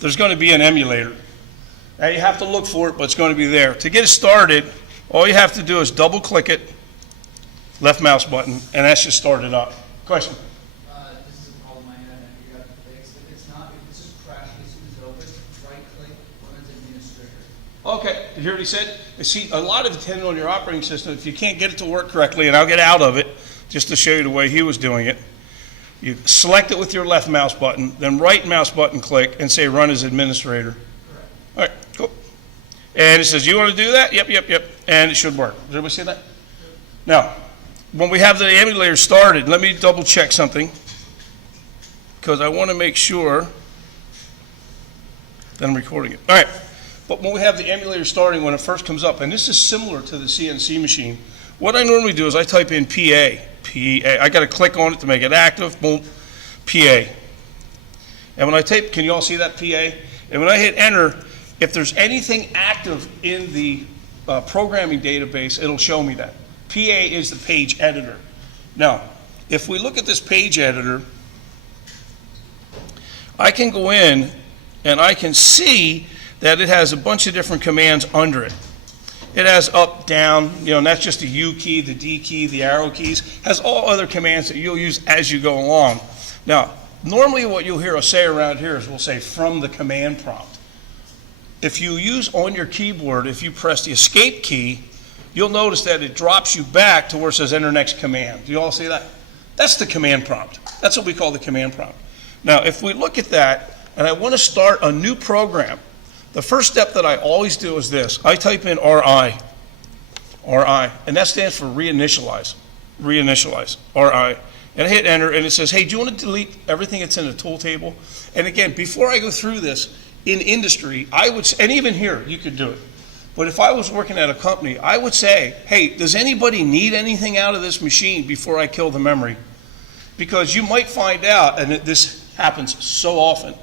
there's going to be an emulator. Now you have to look for it, but it's going to be there. To get it started, all you have to do is double click it, left mouse button, and that should start it up. Question? This is a problem I had and I forgot to fix. If it's not, if it's just crashing as soon as it opens, right click, run as administrator. Okay, you hear what he said? See, a lot of it depends on your operating system. If you can't get it to work correctly, and I'll get out of it just to show you the way he was doing it, you select it with your left mouse button, then right mouse button click and say run as administrator. Correct. All right, cool. And it says, you want to do that? Yep, yep, yep. And it should work. Did everybody see that? Now, when we have the emulator started, let me double check something because I want to make sure that I'm recording it. All right. But when we have the emulator starting, when it first comes up, and this is similar to the CNC machine, what I normally do is I type in PA. I got to click on it to make it active. Boom, PA. And when I type, can you all see that PA? And when I hit enter, if there's anything active in the programming database, it'll show me that. PA is the page editor. Now, if we look at this page editor, I can go in and I can see that it has a bunch of different commands under it. It has up, down, and that's just the U key, the D key, the arrow keys. It has all other commands that you'll use as you go along. Now, normally what you'll hear us say around here is we'll say from the command prompt. If you use on your keyboard, if you press the escape key, you'll notice that it drops you back to where it says enter next command. Do you all see that? That's the command prompt. That's what we call the command prompt. Now, if we look at that, and I want to start a new program, the first step that I always do is this. I type in RI, and that stands for reinitialize, RI. And I hit enter, and it says, hey, do you want to delete everything that's in the tool table? And again, before I go through this, in industry, I would, and even here, you could do it. But if I was working at a company, I would say, hey, does anybody need anything out of this machine before I kill the memory? Because you might find out, and this happens so often,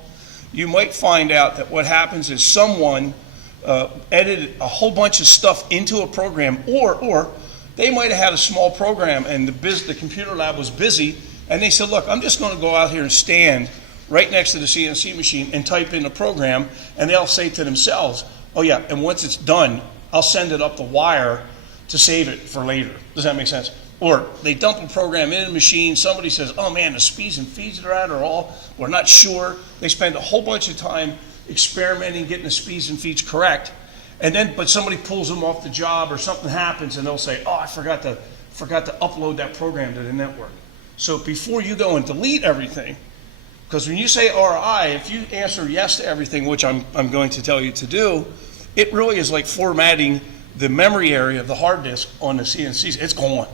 you might find out that what happens is someone edited a whole bunch of stuff into a program, or they might have had a small program and the computer lab was busy, and they said, look, I'm just going to go out here and stand right next to the CNC machine and type in a program, and they'll say to themselves, oh yeah, and once it's done, I'll send it up the wire to save it for later. Does that make sense? Or they dump a program in a machine, somebody says, oh man, the speeds and feeds that are at are all, we're not sure. They spend a whole bunch of time experimenting, getting the speeds and feeds correct, and then, but somebody pulls them off the job or something happens and they'll say, oh, I forgot to upload that program to the network. So before you go and delete everything, because when you say RI, if you answer yes to everything, which I'm going to tell you to do, it really is like formatting the memory area of the hard disk on the CNCs. It's gone.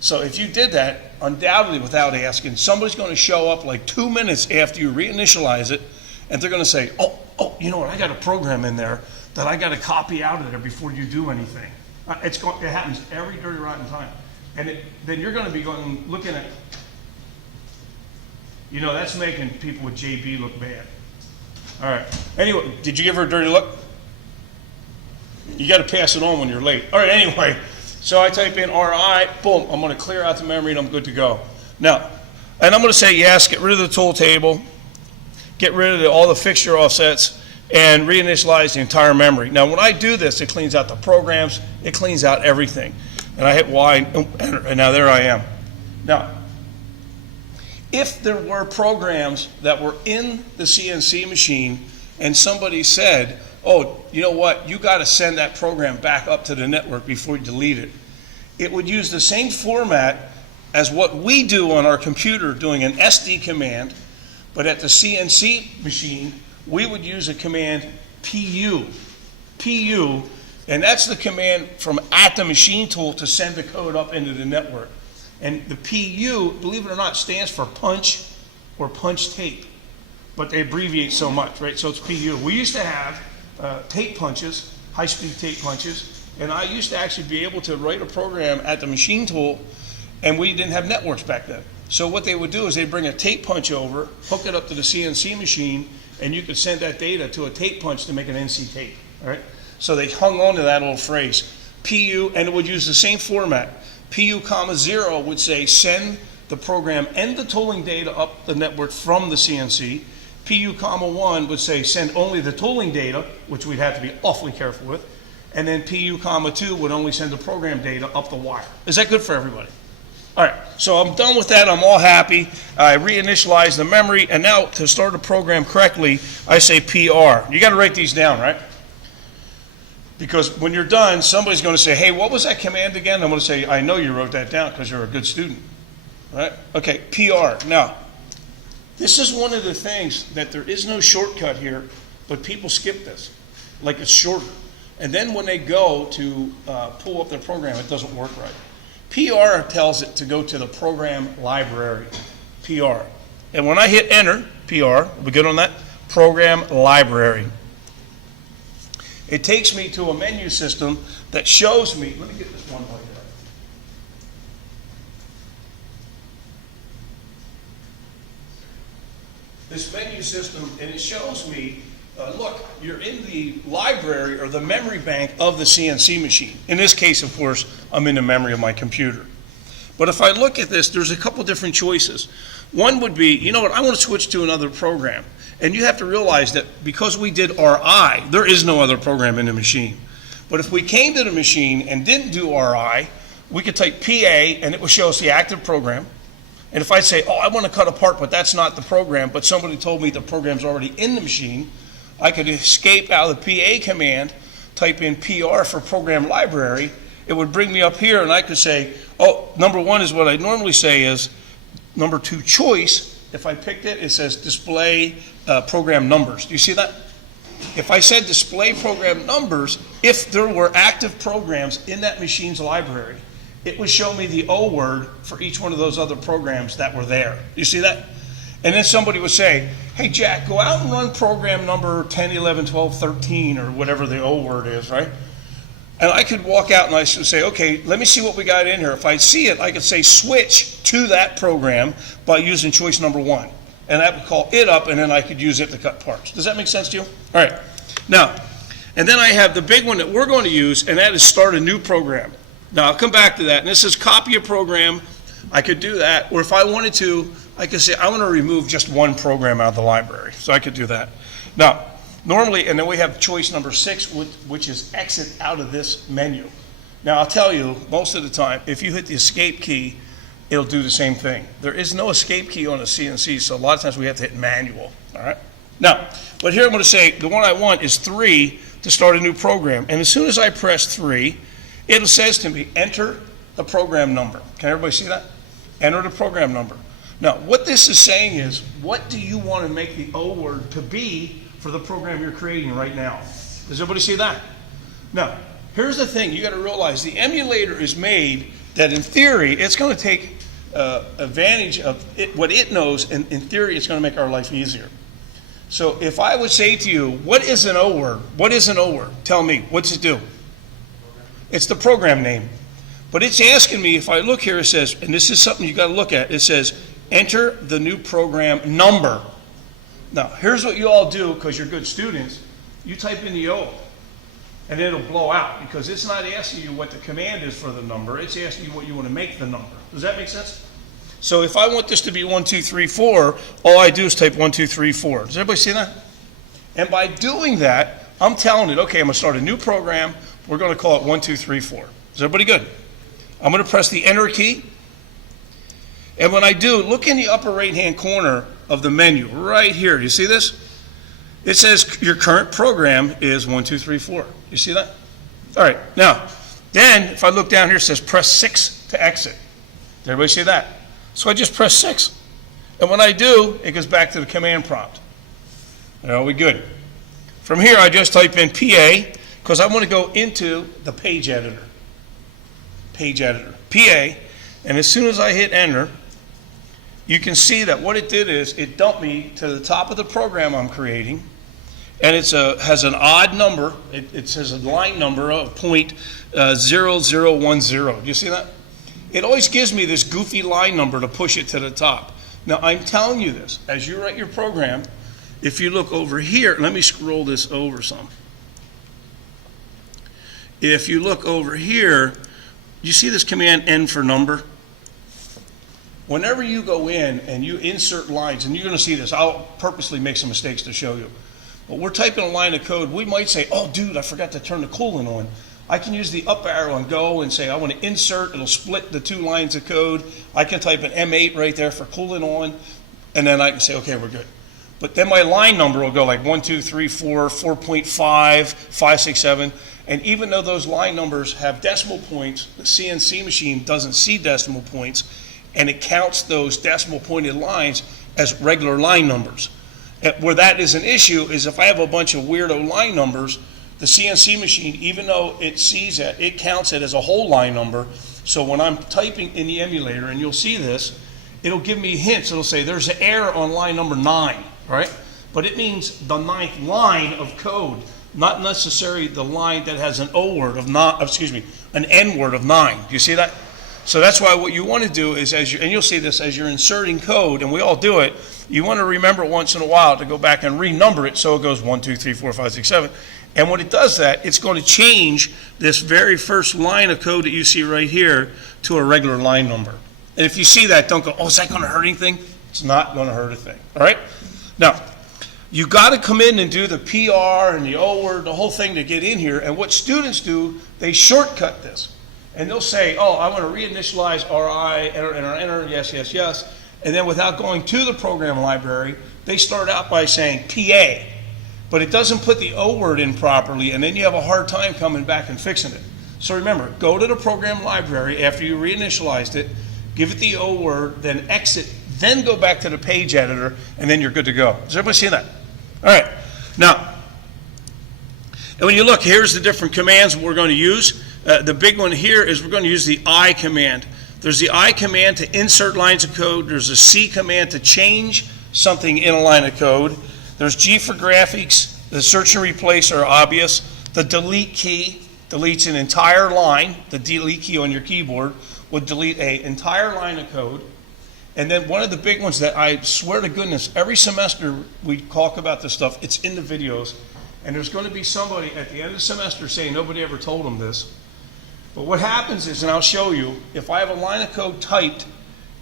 So if you did that, undoubtedly without asking, somebody's going to show up like 2 minutes after you reinitialize it, and they're going to say, oh, you know what, I got a program in there that I got to copy out of there before you do anything. It happens every dirty rotten time. And then you're going to be going looking at, that's making people with JB look bad. All right. Anyway, did you give her a dirty look? You got to pass it on when you're late. All right, anyway. So I type in RI, boom, I'm going to clear out the memory and I'm good to go. Now, and I'm going to say yes, get rid of the tool table, get rid of all the fixture offsets, and reinitialize the entire memory. Now, when I do this, it cleans out the programs, it cleans out everything. And I hit Y, and now there I am. Now, if there were programs that were in the CNC machine and somebody said, oh, you know what, you got to send that program back up to the network before you delete it, it would use the same format as what we do on our computer doing an SD command, but at the CNC machine, we would use a command PU, and that's the command from at the machine tool to send the code up into the network. And the PU, believe it or not, stands for punch or punch tape, but they abbreviate so much, right? So it's PU. We used to have tape punches, high-speed tape punches, and I used to actually be able to write a program at the machine tool, and we didn't have networks back then. So what they would do is they'd bring a tape punch over, hook it up to the CNC machine, and you could send that data to a tape punch to make an NC tape, all right? So they hung on to that little phrase, PU, and it would use the same format. PU, 0 would say send the program and the tolling data up the network from the CNC. PU comma 1 would say send only the tooling data, which we'd have to be awfully careful with, and then PU comma 2 would only send the program data up the wire. Is that good for everybody? All right, so I'm done with that. I'm all happy. I reinitialize the memory, and now to start the program correctly, I say PR. You got to write these down, right? Because when you're done, somebody's going to say, hey, what was that command again? I'm going to say, I know you wrote that down because you're a good student, right? Okay, PR. Now, this is one of the things that there is no shortcut here, but people skip this, like it's shorter. And then when they go to pull up their program, it doesn't work right. PR tells it to go to the program library, PR. And when I hit enter, PR, we good on that? Program library. It takes me to a menu system that shows me, let me get this one like that. This menu system, and it shows me, look, you're in the library or the memory bank of the CNC machine. In this case, of course, I'm in the memory of my computer. But if I look at this, there's a couple different choices. One would be, you know what, I want to switch to another program. And you have to realize that because we did RI, there is no other program in the machine. But if we came to the machine and didn't do RI, we could type PA and it would show us the active program. And if I say, oh, I want to cut apart, but that's not the program, but somebody told me the program's already in the machine, I could escape out of the PA command, type in PR for program library. It would bring me up here and I could say, oh, number 1 is what I normally say is number 2 choice. If I picked it, it says display program numbers. Do you see that? If I said display program numbers, if there were active programs in that machine's library, it would show me the O word for each one of those other programs that were there. Do you see that? And then somebody would say, hey, Jack, go out and run program number 10, 11, 12, 13, or whatever the O word is, right? And I could walk out and I should say, okay, let me see what we got in here. If I see it, I could say switch to that program by using choice number 1. And that would call it up, and then I could use it to cut parts. Does that make sense to you? All right. Now, and then I have the big one that we're going to use, and that is start a new program. Now, I'll come back to that. And this is copy a program. I could do that. Or if I wanted to, I could say I want to remove just one program out of the library. So I could do that. Now, normally, and then we have choice number 6, which is exit out of this menu. Now, I'll tell you, most of the time, if you hit the escape key, it'll do the same thing. There is no escape key on a CNC, so a lot of times we have to hit manual, all right? Now, but here I'm going to say the one I want is 3 to start a new program. And as soon as I press 3, it says to me, enter the program number. Can everybody see that? Enter the program number. Now, what this is saying is, what do you want to make the O word to be for the program you're creating right now? Does everybody see that? Now, here's the thing. You got to realize the emulator is made that in theory, it's going to take advantage of it, what it knows, and in theory, it's going to make our life easier. So if I would say to you, what is an O word? What is an O word? Tell me, what's it do? It's the program name. But it's asking me, if I look here, it says, and this is something you got to look at, it says, enter the new program number. Now, here's what you all do, because you're good students. You type in the O, and it'll blow out, because it's not asking you what the command is for the number. It's asking you what you want to make the number. Does that make sense? So if I want this to be 1, 2, 3, 4, all I do is type 1, 2, 3, 4. Does everybody see that? And by doing that, I'm telling it, okay, I'm going to start a new program. We're going to call it 1, 2, 3, 4. Is everybody good? I'm going to press the enter key. And when I do, look in the upper right-hand corner of the menu, right here. Do you see this? It says your current program is 1, 2, 3, 4. You see that? All right. Now, then if I look down here, it says press 6 to exit. Did everybody see that? So I just press 6. And when I do, it goes back to the command prompt. Are we good? From here, I just type in PA, because I want to go into the page editor. Page editor. PA. And as soon as I hit enter, you can see that what it did is it dumped me to the top of the program I'm creating, and it has an odd number. It says a line number of .0010. Do you see that? It always gives me this goofy line number to push it to the top. Now, I'm telling you this, as you write your program, if you look over here, let me scroll this over some. If you look over here, you see this command N for number? whenever you go in and you insert lines, and you're going to see this, I'll purposely make some mistakes to show you. But we're typing a line of code, we might say, oh dude, I forgot to turn the coolant on. I can use the up arrow and go and say I want to insert, it'll split the two lines of code. I can type an M8 right there for coolant on, and then I can say, okay, we're good. But then my line number will go like 1, 2, 3, 4, 4.5, 5, 6, 7. And even though those line numbers have decimal points, the CNC machine doesn't see decimal points, and it counts those decimal pointed lines as regular line numbers. Where that is an issue is if I have a bunch of weirdo line numbers, the CNC machine, even though it sees it, it counts it as a whole line number. So when I'm typing in the emulator, and you'll see this, it'll give me hints. It'll say there's an error on line number 9, right? But it means the 9th line of code, not necessarily the line that has an O word of not, an N word of 9. Do you see that? So that's why what you want to do is, and you'll see this as you're inserting code, and we all do it, you want to remember once in a while to go back and renumber it so it goes 1, 2, 3, 4, 5, 6, 7. And when it does that, it's going to change this very first line of code that you see right here to a regular line number. And if you see that, don't go, oh, is that going to hurt anything? It's not going to hurt a thing, all right? Now, you got to come in and do the PR and the O word, the whole thing to get in here. And what students do, they shortcut this. And they'll say, oh, I want to reinitialize RI, enter, yes, yes, yes. And then without going to the program library, they start out by saying PA. But it doesn't put the O word in properly, and then you have a hard time coming back and fixing it. So remember, go to the program library after you reinitialized it, give it the O word, then exit, then go back to the page editor, and then you're good to go. Does everybody see that? All right. Now, and when you look, here's the different commands we're going to use. The big one here is we're going to use the I command. There's the I command to insert lines of code. There's a C command to change something in a line of code. There's G for graphics. The search and replace are obvious. The delete key deletes an entire line. The delete key on your keyboard would delete an entire line of code. And then one of the big ones that I swear to goodness, every semester we talk about this stuff. It's in the videos. And there's going to be somebody at the end of the semester saying nobody ever told them this. But what happens is, and I'll show you, if I have a line of code typed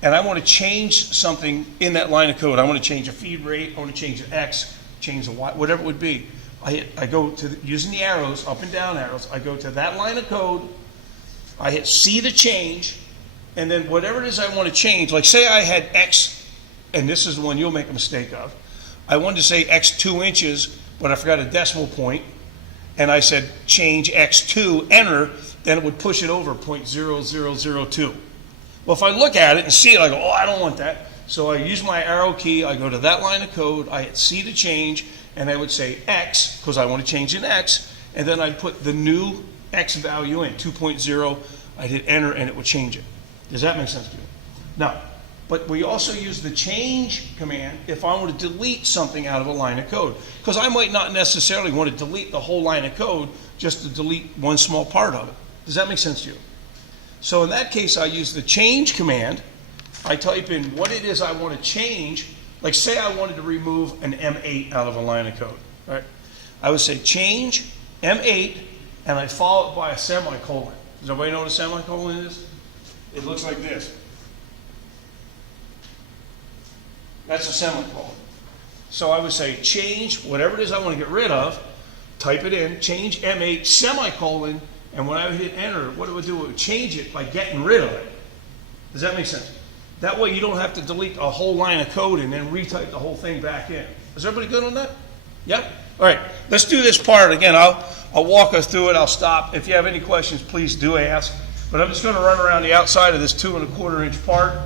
and I want to change something in that line of code, I want to change a feed rate, I want to change an X, change a Y, whatever it would be. I go to, using the arrows, up and down arrows, I go to that line of code, I hit C to change, and then whatever it is I want to change, like say I had X, and this is the one you'll make a mistake of. I wanted to say X 2 inches, but I forgot a decimal point, and I said change X2, enter, then it would push it over 0.0002. Well, if I look at it and see it, I go, oh, I don't want that. So I use my arrow key, I go to that line of code, I hit C to change, and I would say X, because I want to change an X, and then I'd put the new X value in, 2.0, I'd hit enter, and it would change it. Does that make sense to you? Now, but we also use the change command if I want to delete something out of a line of code, because I might not necessarily want to delete the whole line of code, just to delete one small part of it. Does that make sense to you? So in that case, I use the change command. I type in what it is I want to change. Like say I wanted to remove an M8 out of a line of code, right? I would say change M8, and I follow it by a semicolon. Does everybody know what a semicolon is? It looks like this. That's a semicolon. So I would say change whatever it is I want to get rid of, type it in, change M8, semicolon, and when I would hit enter, what it would do, it would change it by getting rid of it. Does that make sense? That way you don't have to delete a whole line of code and then retype the whole thing back in. Is everybody good on that? Yep? All right, let's do this part. Again, I'll walk us through it. I'll stop. If you have any questions, please do ask. But I'm just going to run around the outside of this 2 1/4 inch part.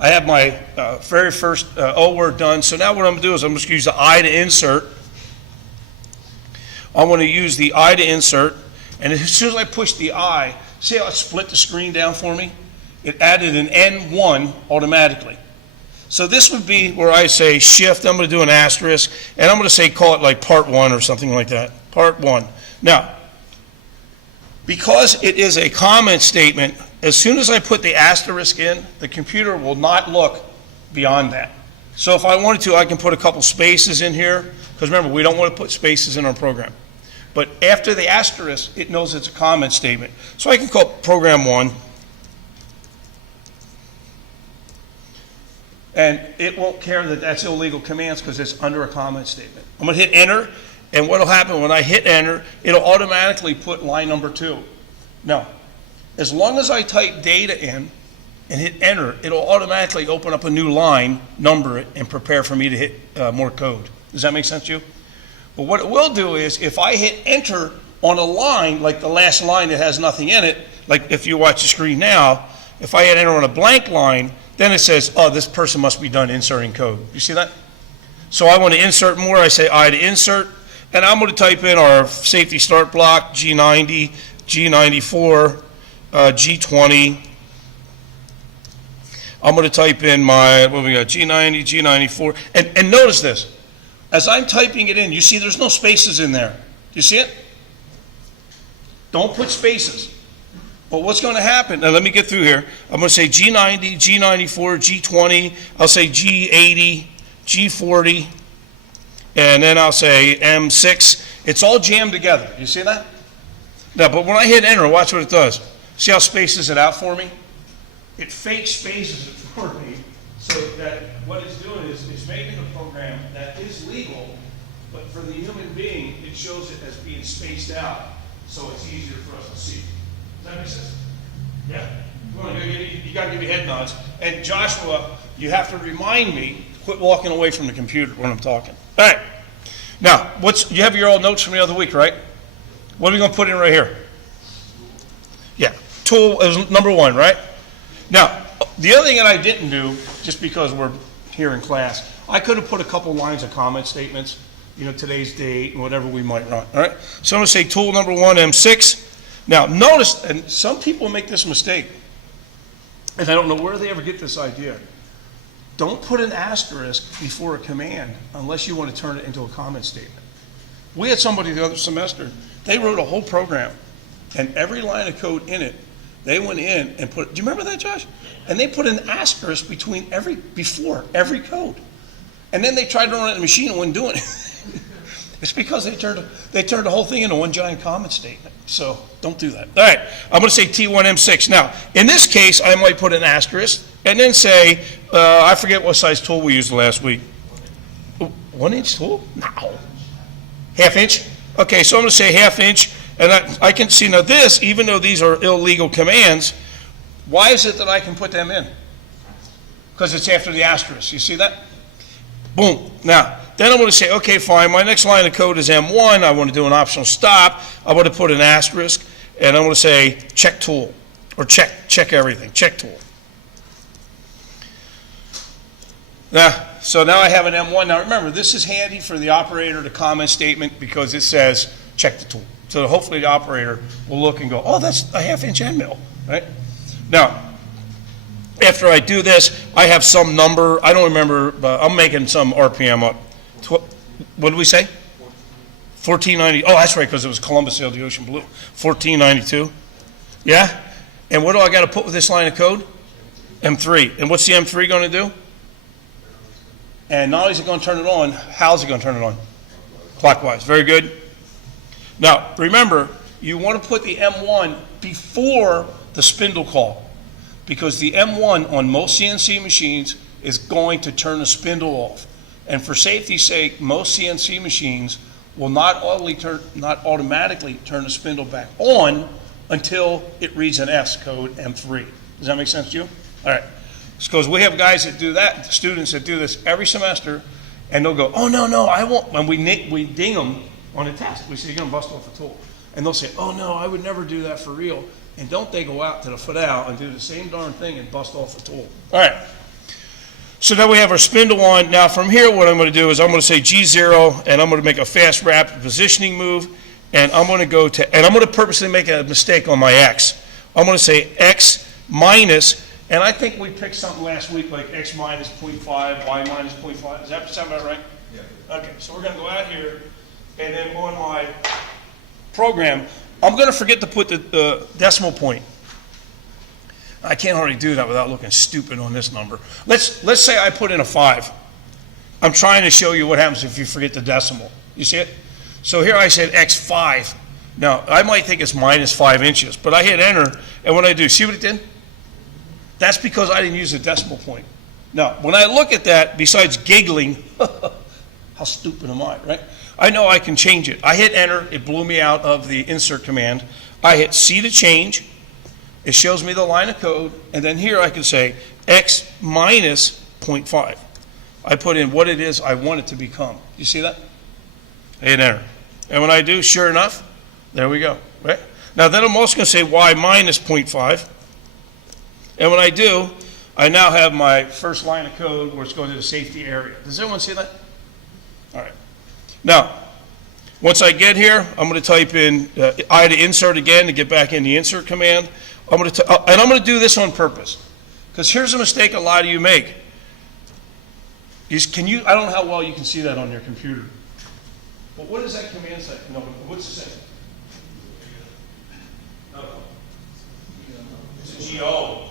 I have my very first O word done. So now what I'm going to do is I'm just going to use the I to insert. I'm going to use the I to insert. And as soon as I push the I, see how it split the screen down for me? It added an N1 automatically. So this would be where I say shift, I'm going to do an asterisk, and I'm going to say call it like part 1 or something like that. Part 1. Now, because it is a comment statement, as soon as I put the asterisk in, the computer will not look beyond that. So if I wanted to, I can put a couple spaces in here, because remember, we don't want to put spaces in our program. But after the asterisk, it knows it's a comment statement. So I can call program 1. And it won't care that that's illegal commands because it's under a comment statement. I'm going to hit enter, and what will happen when I hit enter, it'll automatically put line number 2. Now, as long as I type data in and hit enter, it'll automatically open up a new line, number it, and prepare for me to hit more code. Does that make sense to you? But what it will do is, if I hit enter on a line, like the last line that has nothing in it, like if you watch the screen now, if I hit enter on a blank line, then it says, oh, this person must be done inserting code. You see that? So I want to insert more. I say I to insert, and I'm going to type in our safety start block, G90, G94, G20. I'm going to type in my, what we got, G90, G94. And notice this. As I'm typing it in, you see there's no spaces in there. Do you see it? Don't put spaces. But what's going to happen, now let me get through here. I'm going to say G90, G94, G20. I'll say G80, G40. And then I'll say M6. It's all jammed together. You see that? Now, but when I hit enter, watch what it does. See how it spaces it out for me? It fake spaces it for me, so that what it's doing is it's making a program that is legal, but for the human being, it shows it as being spaced out, so it's easier for us to see. Does that make sense? Yeah? Come on, you got to give me head nods. And Joshua, you have to remind me to quit walking away from the computer when I'm talking. All right. Now, you have your old notes from the other week, right? What are we going to put in right here? Yeah, tool is number 1, right? Now, the other thing that I didn't do, just because we're here in class, I could have put a couple lines of comment statements, today's date and whatever we might run, all right? So I'm going to say tool number 1, M6. Now, notice, and some people make this mistake, and I don't know where they ever get this idea. Don't put an asterisk before a command unless you want to turn it into a comment statement. We had somebody the other semester, they wrote a whole program, and every line of code in it, they went in and put, do you remember that, Josh? And they put an asterisk before every code. And then they tried to run it in the machine and wasn't doing it. It's because they turned the whole thing into one giant comment statement. So don't do that. All right, I'm going to say T1M6. Now, in this case, I might put an asterisk and then say, I forget what size tool we used last week. 1-inch tool? No. Half-inch? Okay, so I'm going to say half-inch. And I can see now this, even though these are illegal commands, why is it that I can put them in? Because it's after the asterisk. You see that? Boom. Now, then I'm going to say, okay, fine. My next line of code is M1. I want to do an optional stop. I want to put an asterisk, and I'm going to say check tool, or check everything, check tool. So now I have an M1. Now remember, this is handy for the operator to comment statement because it says check the tool. So hopefully the operator will look and go, oh, that's a half-inch end mill, right? Now, after I do this, I have some number. I don't remember, but I'm making some RPM up. What did we say? 1490. Oh, that's right, because it was Columbus sailed the ocean blue. 1492. Yeah? And what do I got to put with this line of code? M3. And what's the M3 going to do? And not only is it going to turn it on, how's it going to turn it on? Clockwise. Very good. Now, remember, you want to put the M1 before the spindle call, because the M1 on most CNC machines is going to turn the spindle off. And for safety's sake, most CNC machines will not automatically turn the spindle back on until it reads an S code M3. Does that make sense to you? All right. Because we have guys that do that, students that do this every semester, and they'll go, oh, no, I won't. When we ding them on a test, we say, you're going to bust off a tool. And they'll say, oh, no, I would never do that for real. And don't they go out to the foot out and do the same darn thing and bust off a tool. All right. So now we have our spindle on. Now from here, what I'm going to do is I'm going to say G0, and I'm going to make a fast rapid positioning move, and I'm going to go to, and I'm going to purposely make a mistake on my X. I'm going to say X minus, and I think we picked something last week like X minus 0.5, Y minus 0.5. Does that sound about right? Yeah. Okay, so we're going to go out here, and then on my program, I'm going to forget to put the decimal point. I can't hardly do that without looking stupid on this number. Let's say I put in a 5. I'm trying to show you what happens if you forget the decimal. You see it? So here I said X5. Now, I might think it's minus 5 inches, but I hit enter, and when I do, see what it did? That's because I didn't use a decimal point. Now, when I look at that, besides giggling, how stupid am I, right? I know I can change it. I hit enter, it blew me out of the insert command. I hit C to change, it shows me the line of code, and then here I can say X minus 0.5. I put in what it is I want it to become. You see that? I hit enter. And when I do, sure enough, there we go, right? Now then I'm also going to say Y minus 0.5. And when I do, I now have my first line of code where it's going to the safety area. Does everyone see that? All right. Now, once I get here, I'm going to type in I to insert again to get back in the insert command. And I'm going to do this on purpose. Because here's a mistake a lot of you make. I don't know how well you can see that on your computer. But what does that command say? No, what's it say? It's a GO.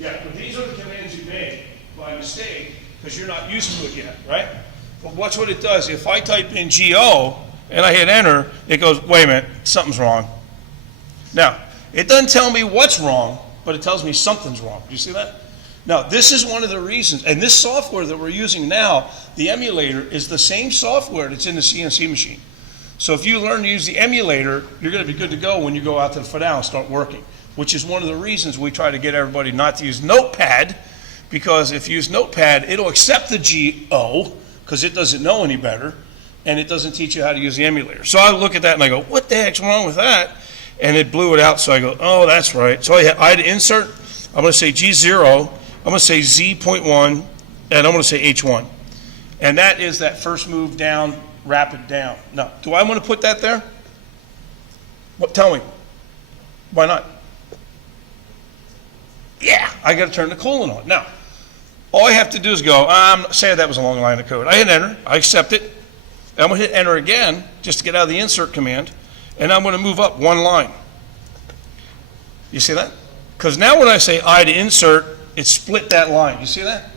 Yeah, but these are the commands you made by mistake because you're not used to it yet, right? But watch what it does. If I type in GO and I hit enter, it goes, wait a minute, something's wrong. Now, it doesn't tell me what's wrong, but it tells me something's wrong. Do you see that? Now, this is one of the reasons, and this software that we're using now, the emulator, is the same software that's in the CNC machine. So if you learn to use the emulator, you're going to be good to go when you go out to the FIDAL and start working, which is one of the reasons we try to get everybody not to use Notepad, because if you use Notepad, it'll accept the GO, because it doesn't know any better, and it doesn't teach you how to use the emulator. So I look at that and I go, what the heck's wrong with that? And it blew it out, so I go, oh, that's right. So I had to insert, I'm going to say G0, I'm going to say Z.1, and I'm going to say H1. And that is that first move down, rapid down. Now, do I want to put that there? What? Tell me. Why not? Yeah, I got to turn the colon on. Now, all I have to do is go, say that was a long line of code. I hit enter, I accept it. I'm going to hit enter again, just to get out of the insert command, and I'm going to move up one line. You see that? Because now when I say I to insert, it split that line. You see that?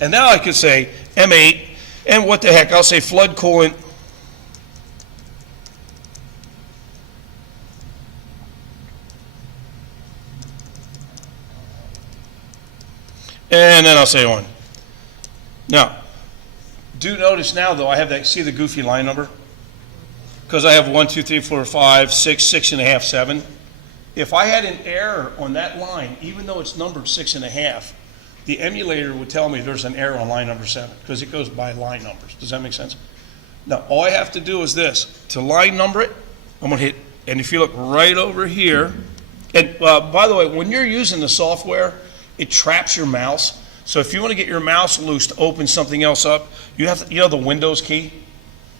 And now I could say M8, and what the heck, I'll say flood coolant. And then I'll say on. Now, do notice now though, I have that, see the goofy line number? Because I have 1, 2, 3, 4, 5, 6, 6.5, 7. If I had an error on that line, even though it's numbered 6.5, the emulator would tell me there's an error on line number 7 because it goes by line numbers. Does that make sense? Now, all I have to do is this. To line number it, I'm going to hit, and if you look right over here, and by the way, when you're using the software, it traps your mouse. So if you want to get your mouse loose to open something else up, you have to, you know the Windows key?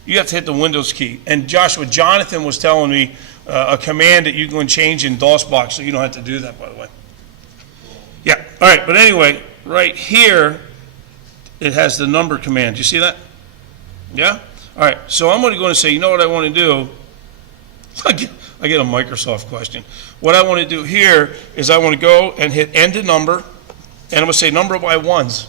You have to hit the Windows key. And Joshua, Jonathan was telling me a command that you can change in DOSBox, so you don't have to do that, by the way. Yeah, all right, but anyway, right here, it has the number command. Do you see that? Yeah? All right, so I'm going to go and say, you know what I want to do? I get a Microsoft question. What I want to do here is I want to go and hit end of number, and I'm going to say number by ones.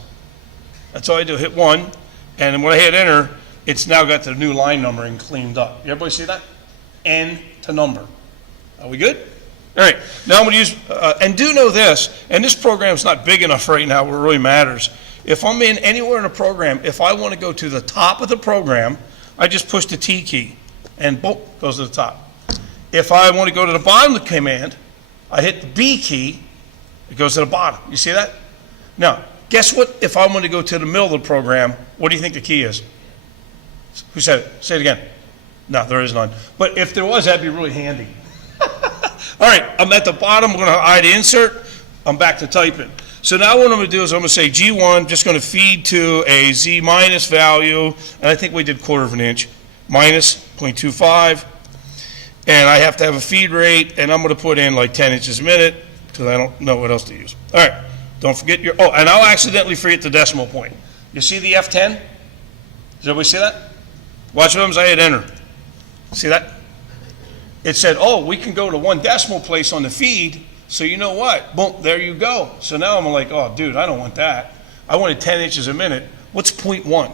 That's all I do, hit 1, and when I hit enter, it's now got the new line numbering cleaned up. Everybody see that? N to number. Are we good? All right, now I'm going to use, and do know this, and this program is not big enough right now where it really matters. If I'm in anywhere in a program, if I want to go to the top of the program, I just push the T key, and boom, goes to the top. If I want to go to the bottom of the command, I hit the B key, it goes to the bottom. You see that? Now, guess what? If I want to go to the middle of the program, what do you think the key is? Who said it? Say it again. No, there is none. But if there was, that'd be really handy. All right, I'm at the bottom. I'm going to I to insert. I'm back to typing. So now what I'm going to do is I'm going to say G1, just going to feed to a Z minus value, and I think we did 1/4 of an inch, minus 0.25. And I have to have a feed rate, and I'm going to put in like 10 inches a minute because I don't know what else to use. All right, don't forget your, oh, and I'll accidentally forget the decimal point. You see the F10? Does everybody see that? Watch what happens, I hit enter. See that? It said, oh, we can go to 1 decimal place on the feed, so you know what? Boom, there you go. So now I'm like, oh, dude, I don't want that. I wanted 10 inches a minute. What's 0.1?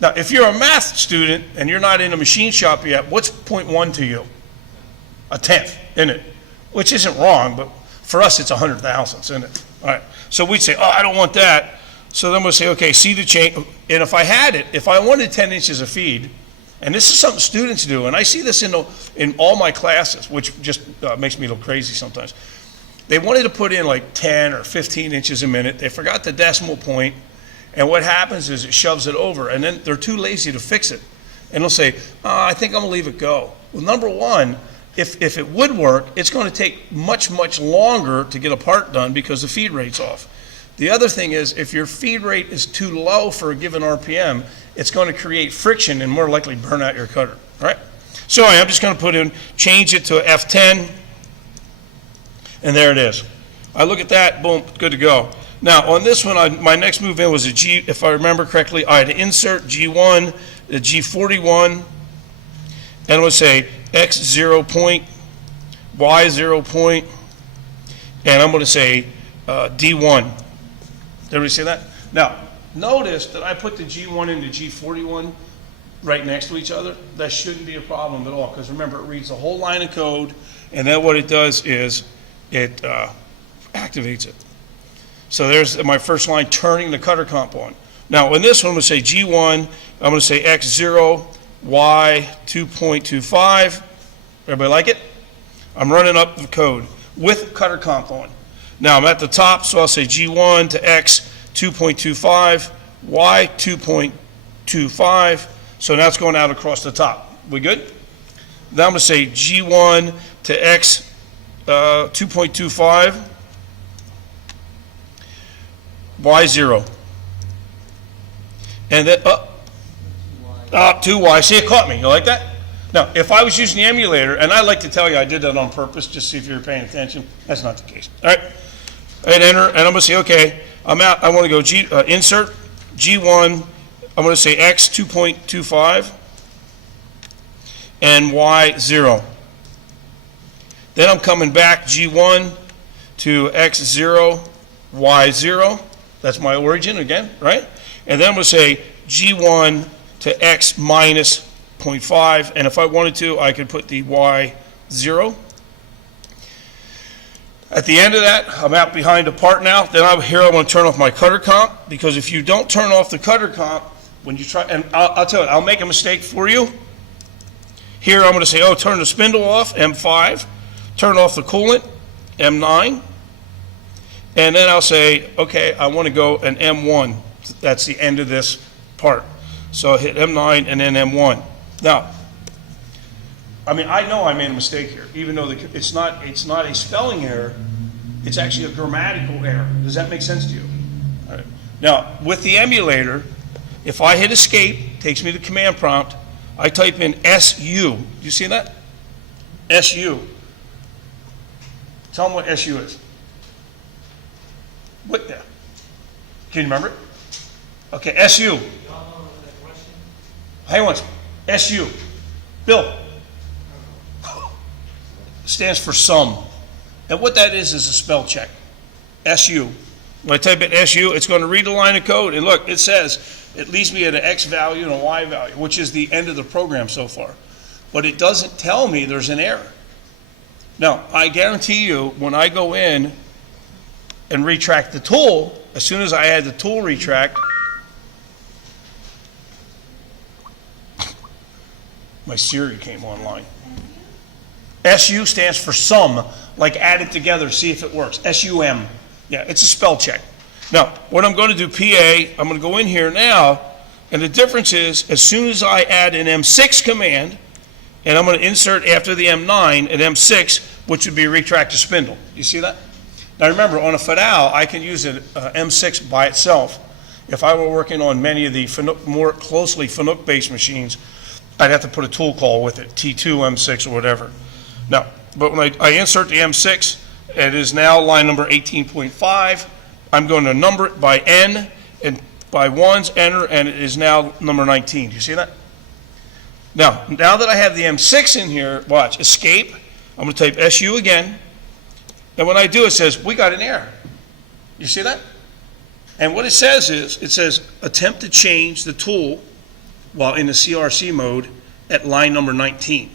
Now, if you're a math student and you're not in a machine shop yet, what's 0.1 to you? A tenth, isn't it? Which isn't wrong, but for us it's 100 thousandths, isn't it? All right, so we'd say, oh, I don't want that. So then we'll say, okay, see the change. And if I had it, if I wanted 10 inches of feed, and this is something students do, and I see this in all my classes, which just makes me look crazy sometimes. They wanted to put in like 10 or 15 inches a minute. They forgot the decimal point, and what happens is it shoves it over, and then they're too lazy to fix it. And they'll say, I think I'm going to leave it go. Well, number one, if it would work, it's going to take much, much longer to get a part done because the feed rate's off. The other thing is, if your feed rate is too low for a given RPM, it's going to create friction and more likely burn out your cutter. All right? So I'm just going to change it to F10, and there it is. I look at that, boom, good to go. Now, on this one, my next move in was a G, if I remember correctly, I had to insert G1, the G41, and we'll say X 0 point, Y 0 point, and I'm going to say D1. Did everybody see that? Now, notice that I put the G1 and the G41 right next to each other. That shouldn't be a problem at all, because remember, it reads the whole line of code, and then what it does is it activates it. So there's my first line, turning the cutter comp on. Now, in this one, I'm going to say G1, I'm going to say X0, Y 2.25. Everybody like it? I'm running up the code with cutter comp on. Now, I'm at the top, so I'll say G1 to X 2.25, Y 2.25. So now it's going out across the top. We good? Now I'm going to say G1 to X 2.25, Y0. And then up 2Y. See, it caught me. You like that? Now, if I was using the emulator, and I like to tell you I did that on purpose, just see if you're paying attention. That's not the case. All right. I hit enter, and I'm going to say, okay, I'm out. I want to go insert G1. I'm going to say X 2.25 and Y 0. Then I'm coming back G1 to X 0, Y 0. That's my origin again, right? And then I'm going to say G1 to X minus 0.5. And if I wanted to, I could put the Y 0. At the end of that, I'm out behind a part now. Then here I want to turn off my cutter comp, because if you don't turn off the cutter comp, when you try, and I'll tell you, I'll make a mistake for you. Here I'm going to say, oh, turn the spindle off, M5. Turn off the coolant, M9. And then I'll say, okay, I want to go an M1. That's the end of this part. So I'll hit M9 and then M1. Now, I mean, I know I made a mistake here, even though it's not a spelling error. It's actually a grammatical error. Does that make sense to you? All right. Now, with the emulator, if I hit escape, it takes me to the command prompt, I type in SU. Do you see that? SU. Tell them what SU is. What the? Can you remember it? Okay, SU. Hang on. SU. Bill. Stands for sum. And what that is a spell check. SU. When I type in SU, it's going to read the line of code. And look, it says it leaves me at an X value and a Y value, which is the end of the program so far. But it doesn't tell me there's an error. Now, I guarantee you, when I go in and retract the tool, as soon as I add the tool retract, my Siri came online. SU stands for sum, like add it together, see if it works. SUM. Yeah, it's a spell check. Now, what I'm going to do, PA, I'm going to go in here now, and the difference is, as soon as I add an M6 command, and I'm going to insert after the M9 an M6, which would be a retract to spindle. You see that? Now remember, on a Fidal, I can use an M6 by itself. If I were working on many of the more closely Fanuc-based machines, I'd have to put a tool call with it, T2, M6, or whatever. Now, but when I insert the M6, it is now line number 18.5. I'm going to number it by N, and by ones, enter, and it is now number 19. Do you see that? Now that I have the M6 in here, watch, escape. I'm going to type SU again. And when I do, it says, we got an error. You see that? And what it says is, it says, attempt to change the tool while in the CRC mode at line number 19.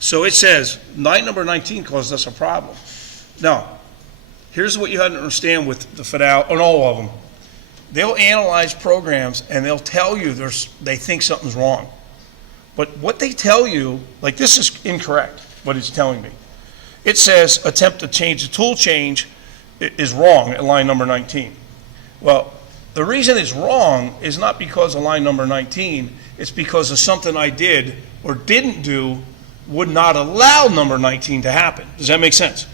So it says, line number 19 caused us a problem. Now, here's what you have to understand with the FIDAL, on all of them. They'll analyze programs and they'll tell you they think something's wrong. But what they tell you, like this is incorrect, what it's telling me. It says attempt to change the tool change is wrong at line number 19. Well, the reason it's wrong is not because of line number 19, it's because of something I did or didn't do would not allow number 19 to happen. Does that make sense?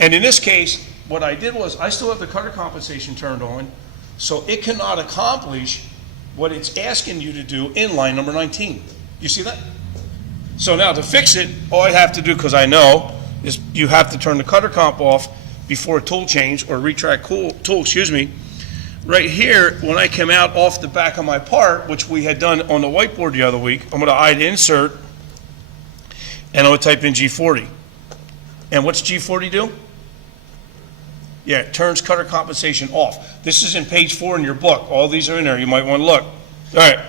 And in this case, what I did was I still have the cutter compensation turned on, so it cannot accomplish what it's asking you to do in line number 19. You see that? So now to fix it, all I have to do, because I know, is you have to turn the cutter comp off before a tool change or retract tool, Right here, when I come out off the back of my part, which we had done on the whiteboard the other week, I'm going to I to insert, and I'm going to type in G40. And what's G40 do? Yeah, it turns cutter compensation off. This is in page 4 in your book. All these are in there. You might want to look. All right.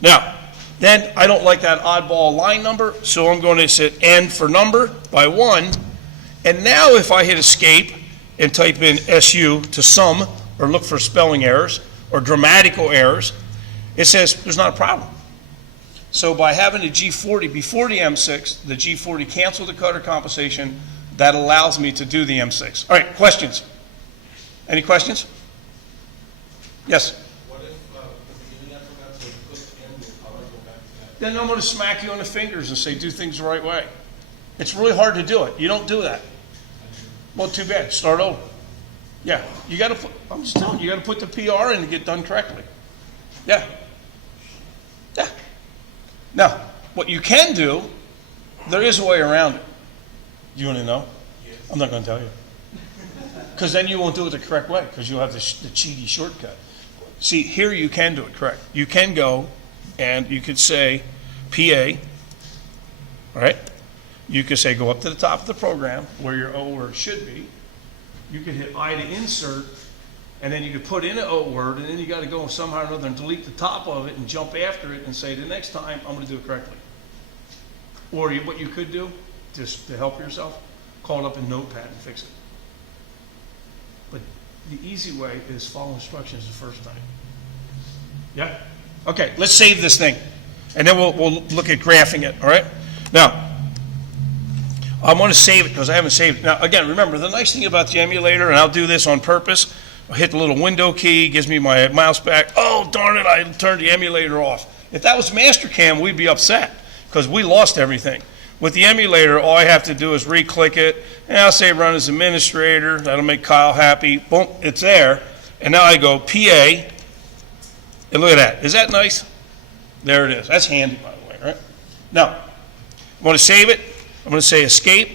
Now, then I don't like that oddball line number, so I'm going to set N for number by 1. And now if I hit escape and type in SU to sum or look for spelling errors or grammatical errors, it says there's not a problem. So by having a G40 before the M6, the G40 canceled the cutter compensation. That allows me to do the M6. All right, questions? Any questions? Yes? What if the beginning I forgot to click in, how do I go back to that? Then I'm going to smack you on the fingers and say, do things the right way. It's really hard to do it. You don't do that. Well, too bad. Start over. Yeah, you got to put, I'm just telling you, you got to put the PR in to get done correctly. Yeah. Yeah. Now, what you can do, there is a way around it. You want to know? Yes. I'm not going to tell you. Because then you won't do it the correct way, because you'll have the cheaty shortcut. See, here you can do it correct. You can go and you could say PA, all right? You could say go up to the top of the program where your O word should be. You could hit I to insert, and then you could put in an O word, and then you got to go somehow or another and delete the top of it and jump after it and say the next time I'm going to do it correctly. Or what you could do, just to help yourself, call it up in Notepad and fix it. But the easy way is follow instructions the first time. Yeah? Okay, let's save this thing. And then we'll look at graphing it, all right? Now, I want to save it because I haven't saved it. Now, again, remember, the nice thing about the emulator, and I'll do this on purpose, I'll hit the little window key, gives me my mouse back. Oh, darn it, I turned the emulator off. If that was Mastercam, we'd be upset because we lost everything. With the emulator, all I have to do is re-click it, and I'll say run as administrator. That'll make Kyle happy. Boom, it's there. And now I go PA, and look at that. Is that nice? There it is. That's handy, by the way, right? Now, I'm going to save it. I'm going to say escape.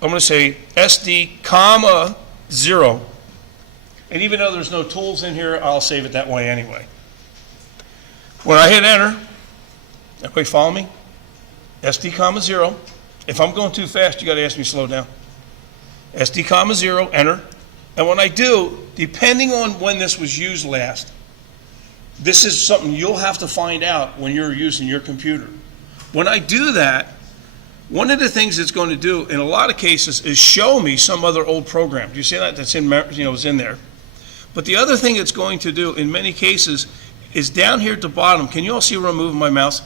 I'm going to say SD, comma, 0. And even though there's no tools in here, I'll save it that way anyway. When I hit enter, everybody follow me? SD, comma, 0. If I'm going too fast, you got to ask me to slow down. SD, comma, 0, enter. And when I do, depending on when this was used last, this is something you'll have to find out when you're using your computer. When I do that, one of the things it's going to do in a lot of cases is show me some other old program. Do you see that? That's in, is in there. But the other thing it's going to do in many cases is down here at the bottom. Can you all see where I'm moving my mouse?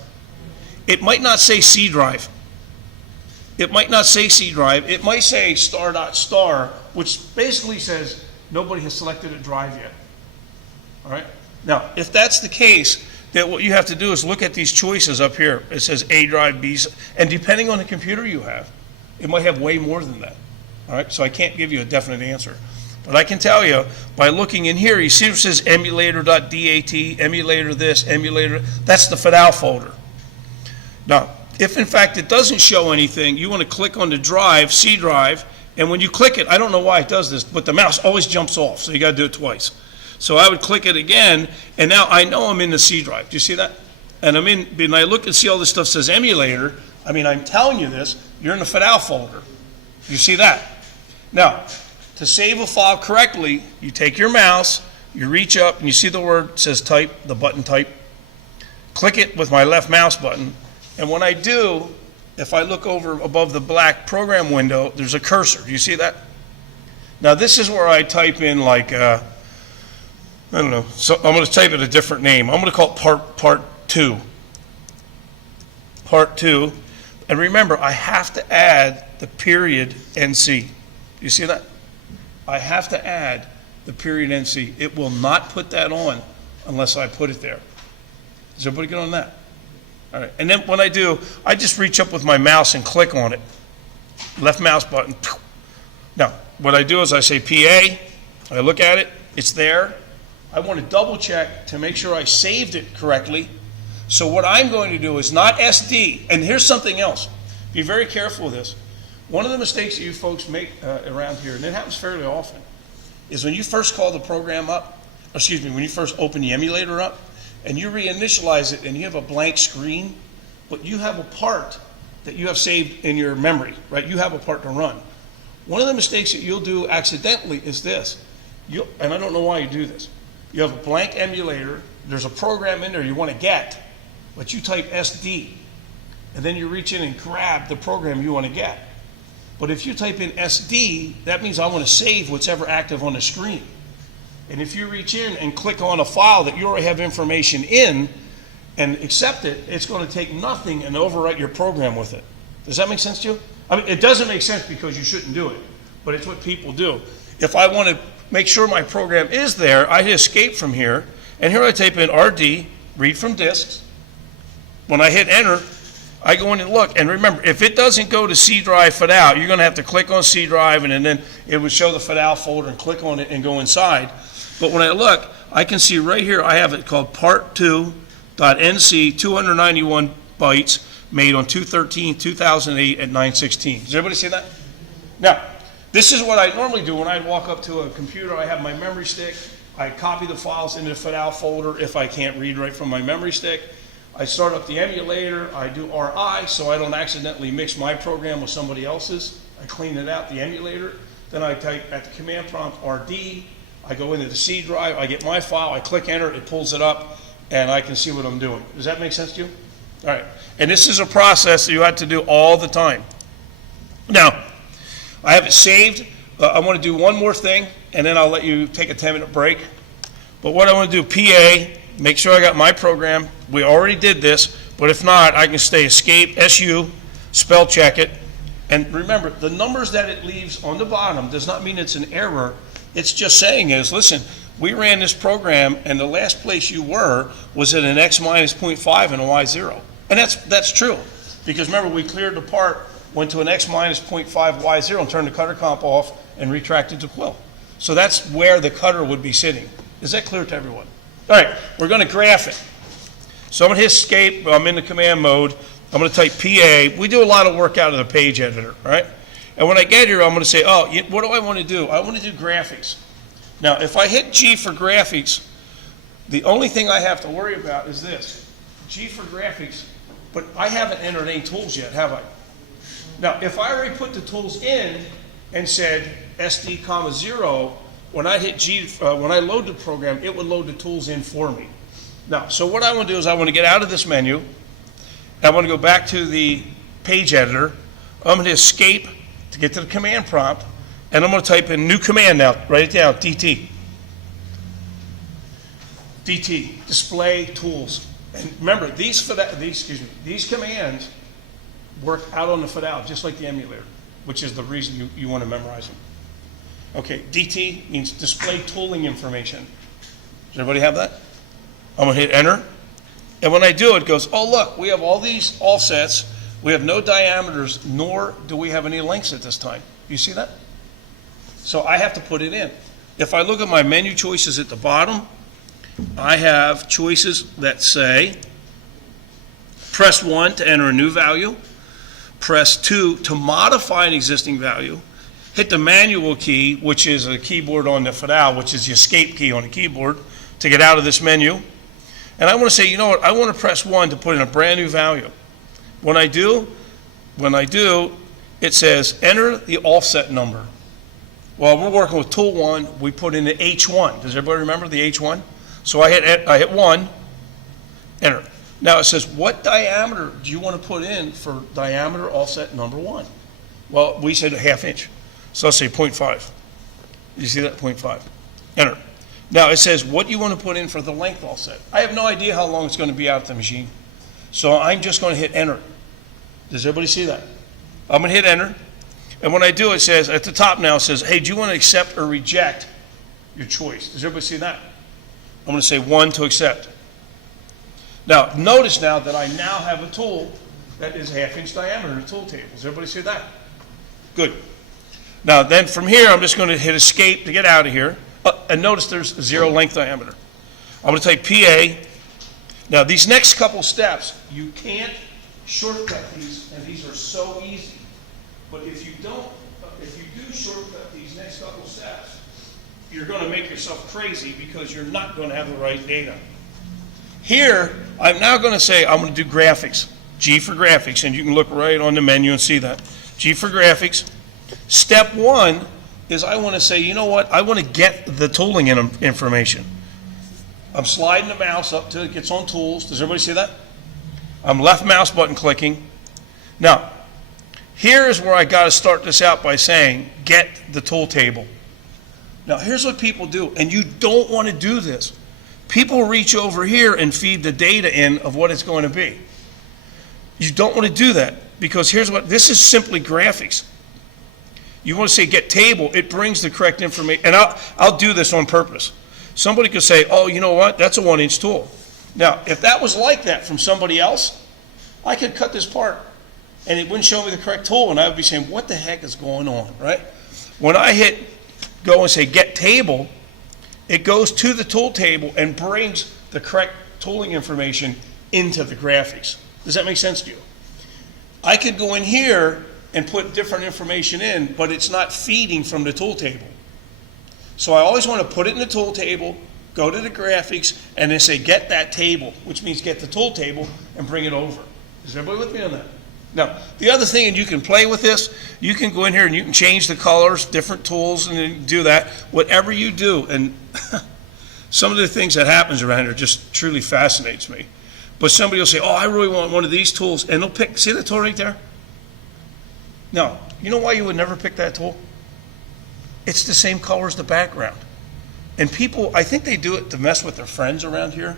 It might not say C drive. It might not say C drive. It might say star.star, which basically says nobody has selected a drive yet. All right? Now, if that's the case, then what you have to do is look at these choices up here. It says A drive, B, and depending on the computer you have, it might have way more than that. All right? So I can't give you a definite answer. But I can tell you, by looking in here, you see it says emulator.dat, emulator this, emulator, that's the FIDAL folder. Now, if in fact it doesn't show anything, you want to click on the drive, C drive, and when you click it, I don't know why it does this, but the mouse always jumps off, so you got to do it twice. So I would click it again, and now I know I'm in the C drive. Do you see that? And when I look and see all this stuff says emulator, I'm telling you this, you're in the FIDAL folder. You see that? Now, to save a file correctly, you take your mouse, you reach up, and you see the word says type, the button type. Click it with my left mouse button. And when I do, if I look over above the black program window, there's a cursor. Do you see that? Now, this is where I type in like, I don't know, so I'm going to type in a different name. I'm going to call it part 2. Part 2. And remember, I have to add the period NC. You see that? I have to add the period NC. It will not put that on unless I put it there. Is everybody good on that? All right. And then when I do, I just reach up with my mouse and click on it. Left mouse button. Now, what I do is I say PA. I look at it. It's there. I want to double check to make sure I saved it correctly. So what I'm going to do is not SD. And here's something else. Be very careful with this. One of the mistakes that you folks make around here, and it happens fairly often, is when you first call the program up, when you first open the emulator up, and you reinitialize it and you have a blank screen, but you have a part that you have saved in your memory, right? You have a part to run. One of the mistakes that you'll do accidentally is this, and I don't know why you do this. You have a blank emulator, there's a program in there you want to get, but you type SD, and then you reach in and grab the program you want to get. But if you type in SD, that means I want to save what's ever active on the screen. And if you reach in and click on a file that you already have information in and accept it, it's going to take nothing and overwrite your program with it. Does that make sense to you? I mean, it doesn't make sense because you shouldn't do it, but it's what people do. If I want to make sure my program is there, I hit escape from here, and here I type in RD, read from disks. When I hit enter, I go in and look, and remember, if it doesn't go to C drive FATAL, you're going to have to click on C drive, and then it would show the FATAL folder and click on it and go inside. But when I look, I can see right here, I have it called part2.nc, 291 bytes, made on 2/13/2008 at 9/16. Does everybody see that? Now, this is what I normally do when I walk up to a computer. I have my memory stick. I copy the files into the FATAL folder if I can't read right from my memory stick. I start up the emulator. I do RI so I don't accidentally mix my program with somebody else's. I clean it out, the emulator. Then I type at the command prompt RD. I go into the C drive. I get my file. I click enter. It pulls it up, and I can see what I'm doing. Does that make sense to you? All right. And this is a process that you have to do all the time. Now, I have it saved. I want to do one more thing, and then I'll let you take a 10-minute break. But what I want to do, PA, make sure I got my program. We already did this, but if not, I can stay escape, SU, spell check it. And remember, the numbers that it leaves on the bottom does not mean it's an error. It's just saying is, listen, we ran this program, and the last place you were was at an X minus 0.5 and a Y 0. And that's true, because remember, we cleared the part, went to an X minus 0.5 Y 0 and turned the cutter comp off and retracted the quill. So that's where the cutter would be sitting. Is that clear to everyone? All right, we're going to graph it. So I'm going to hit escape. I'm in the command mode. I'm going to type PA. We do a lot of work out of the page editor, all right? And when I get here, I'm going to say, oh, what do I want to do? I want to do graphics. Now, if I hit G for graphics, the only thing I have to worry about is this. G for graphics, but I haven't entered any tools yet, have I? Now, if I already put the tools in and said SD, 0, when I hit G, when I load the program, it would load the tools in for me. Now, so what I want to do is I want to get out of this menu. I want to go back to the page editor. I'm going to escape to get to the command prompt, and I'm going to type in new command now. Write it down, DT. DT, display tools. And remember, these commands work out on the FATAL, just like the emulator, which is the reason you want to memorize them. Okay, DT means display tooling information. Does everybody have that? I'm going to hit enter. And when I do, it goes, oh, look, we have all these offsets. We have no diameters, nor do we have any lengths at this time. You see that? So I have to put it in. If I look at my menu choices at the bottom, I have choices that say press 1 to enter a new value, press 2 to modify an existing value, hit the manual key, which is a keyboard on the FATAL, which is the escape key on the keyboard, to get out of this menu. And I want to say, you know what, I want to press 1 to put in a brand new value. When I do, it says enter the offset number. Well, we're working with tool 1, we put in the H1. Does everybody remember the H1? So I hit 1, enter. Now it says, what diameter do you want to put in for diameter offset number 1? Well, we said a 1/2 inch. So let's say 0.5. You see that? 0.5. Enter. Now it says what you want to put in for the length offset. I have no idea how long it's going to be out at the machine. So I'm just going to hit enter. Does everybody see that? I'm going to hit enter. And when I do, it says at the top now, it says, hey, do you want to accept or reject your choice? Does everybody see that? I'm going to say 1 to accept. Now, notice now that I now have a tool that is 1/2 inch diameter in the tool table. Does everybody see that? Good. Now, then from here, I'm just going to hit escape to get out of here. And notice there's 0 length diameter. I'm going to type PA. Now, these next couple steps, you can't shortcut these, and these are so easy. But if you do shortcut these next couple steps, you're going to make yourself crazy because you're not going to have the right data. Here, I'm now going to say I'm going to do graphics. G for graphics, and you can look right on the menu and see that. G for graphics. Step 1 is I want to say, you know what, I want to get the tooling information. I'm sliding the mouse up till it gets on tools. Does everybody see that? I'm left mouse button clicking. Now, here is where I got to start this out by saying, get the tool table. Now, here's what people do, and you don't want to do this. People reach over here and feed the data in of what it's going to be. You don't want to do that because this is simply graphics. You want to say get table, it brings the correct information, and I'll do this on purpose. Somebody could say, oh, you know what, that's a 1-inch tool. Now, if that was like that from somebody else, I could cut this part and it wouldn't show me the correct tool, and I would be saying, what the heck is going on, right? When I hit go and say get table, it goes to the tool table and brings the correct tooling information into the graphics. Does that make sense to you? I could go in here and put different information in, but it's not feeding from the tool table. So I always want to put it in the tool table, go to the graphics, and then say get that table, which means get the tool table and bring it over. Is everybody with me on that? Now, the other thing, and you can play with this, you can go in here and you can change the colors, different tools, and then do that. Whatever you do, and some of the things that happens around here just truly fascinates me. But somebody will say, oh, I really want one of these tools, and they'll pick, see the tool right there? No. You know why you would never pick that tool? It's the same color as the background. And people, I think they do it to mess with their friends around here.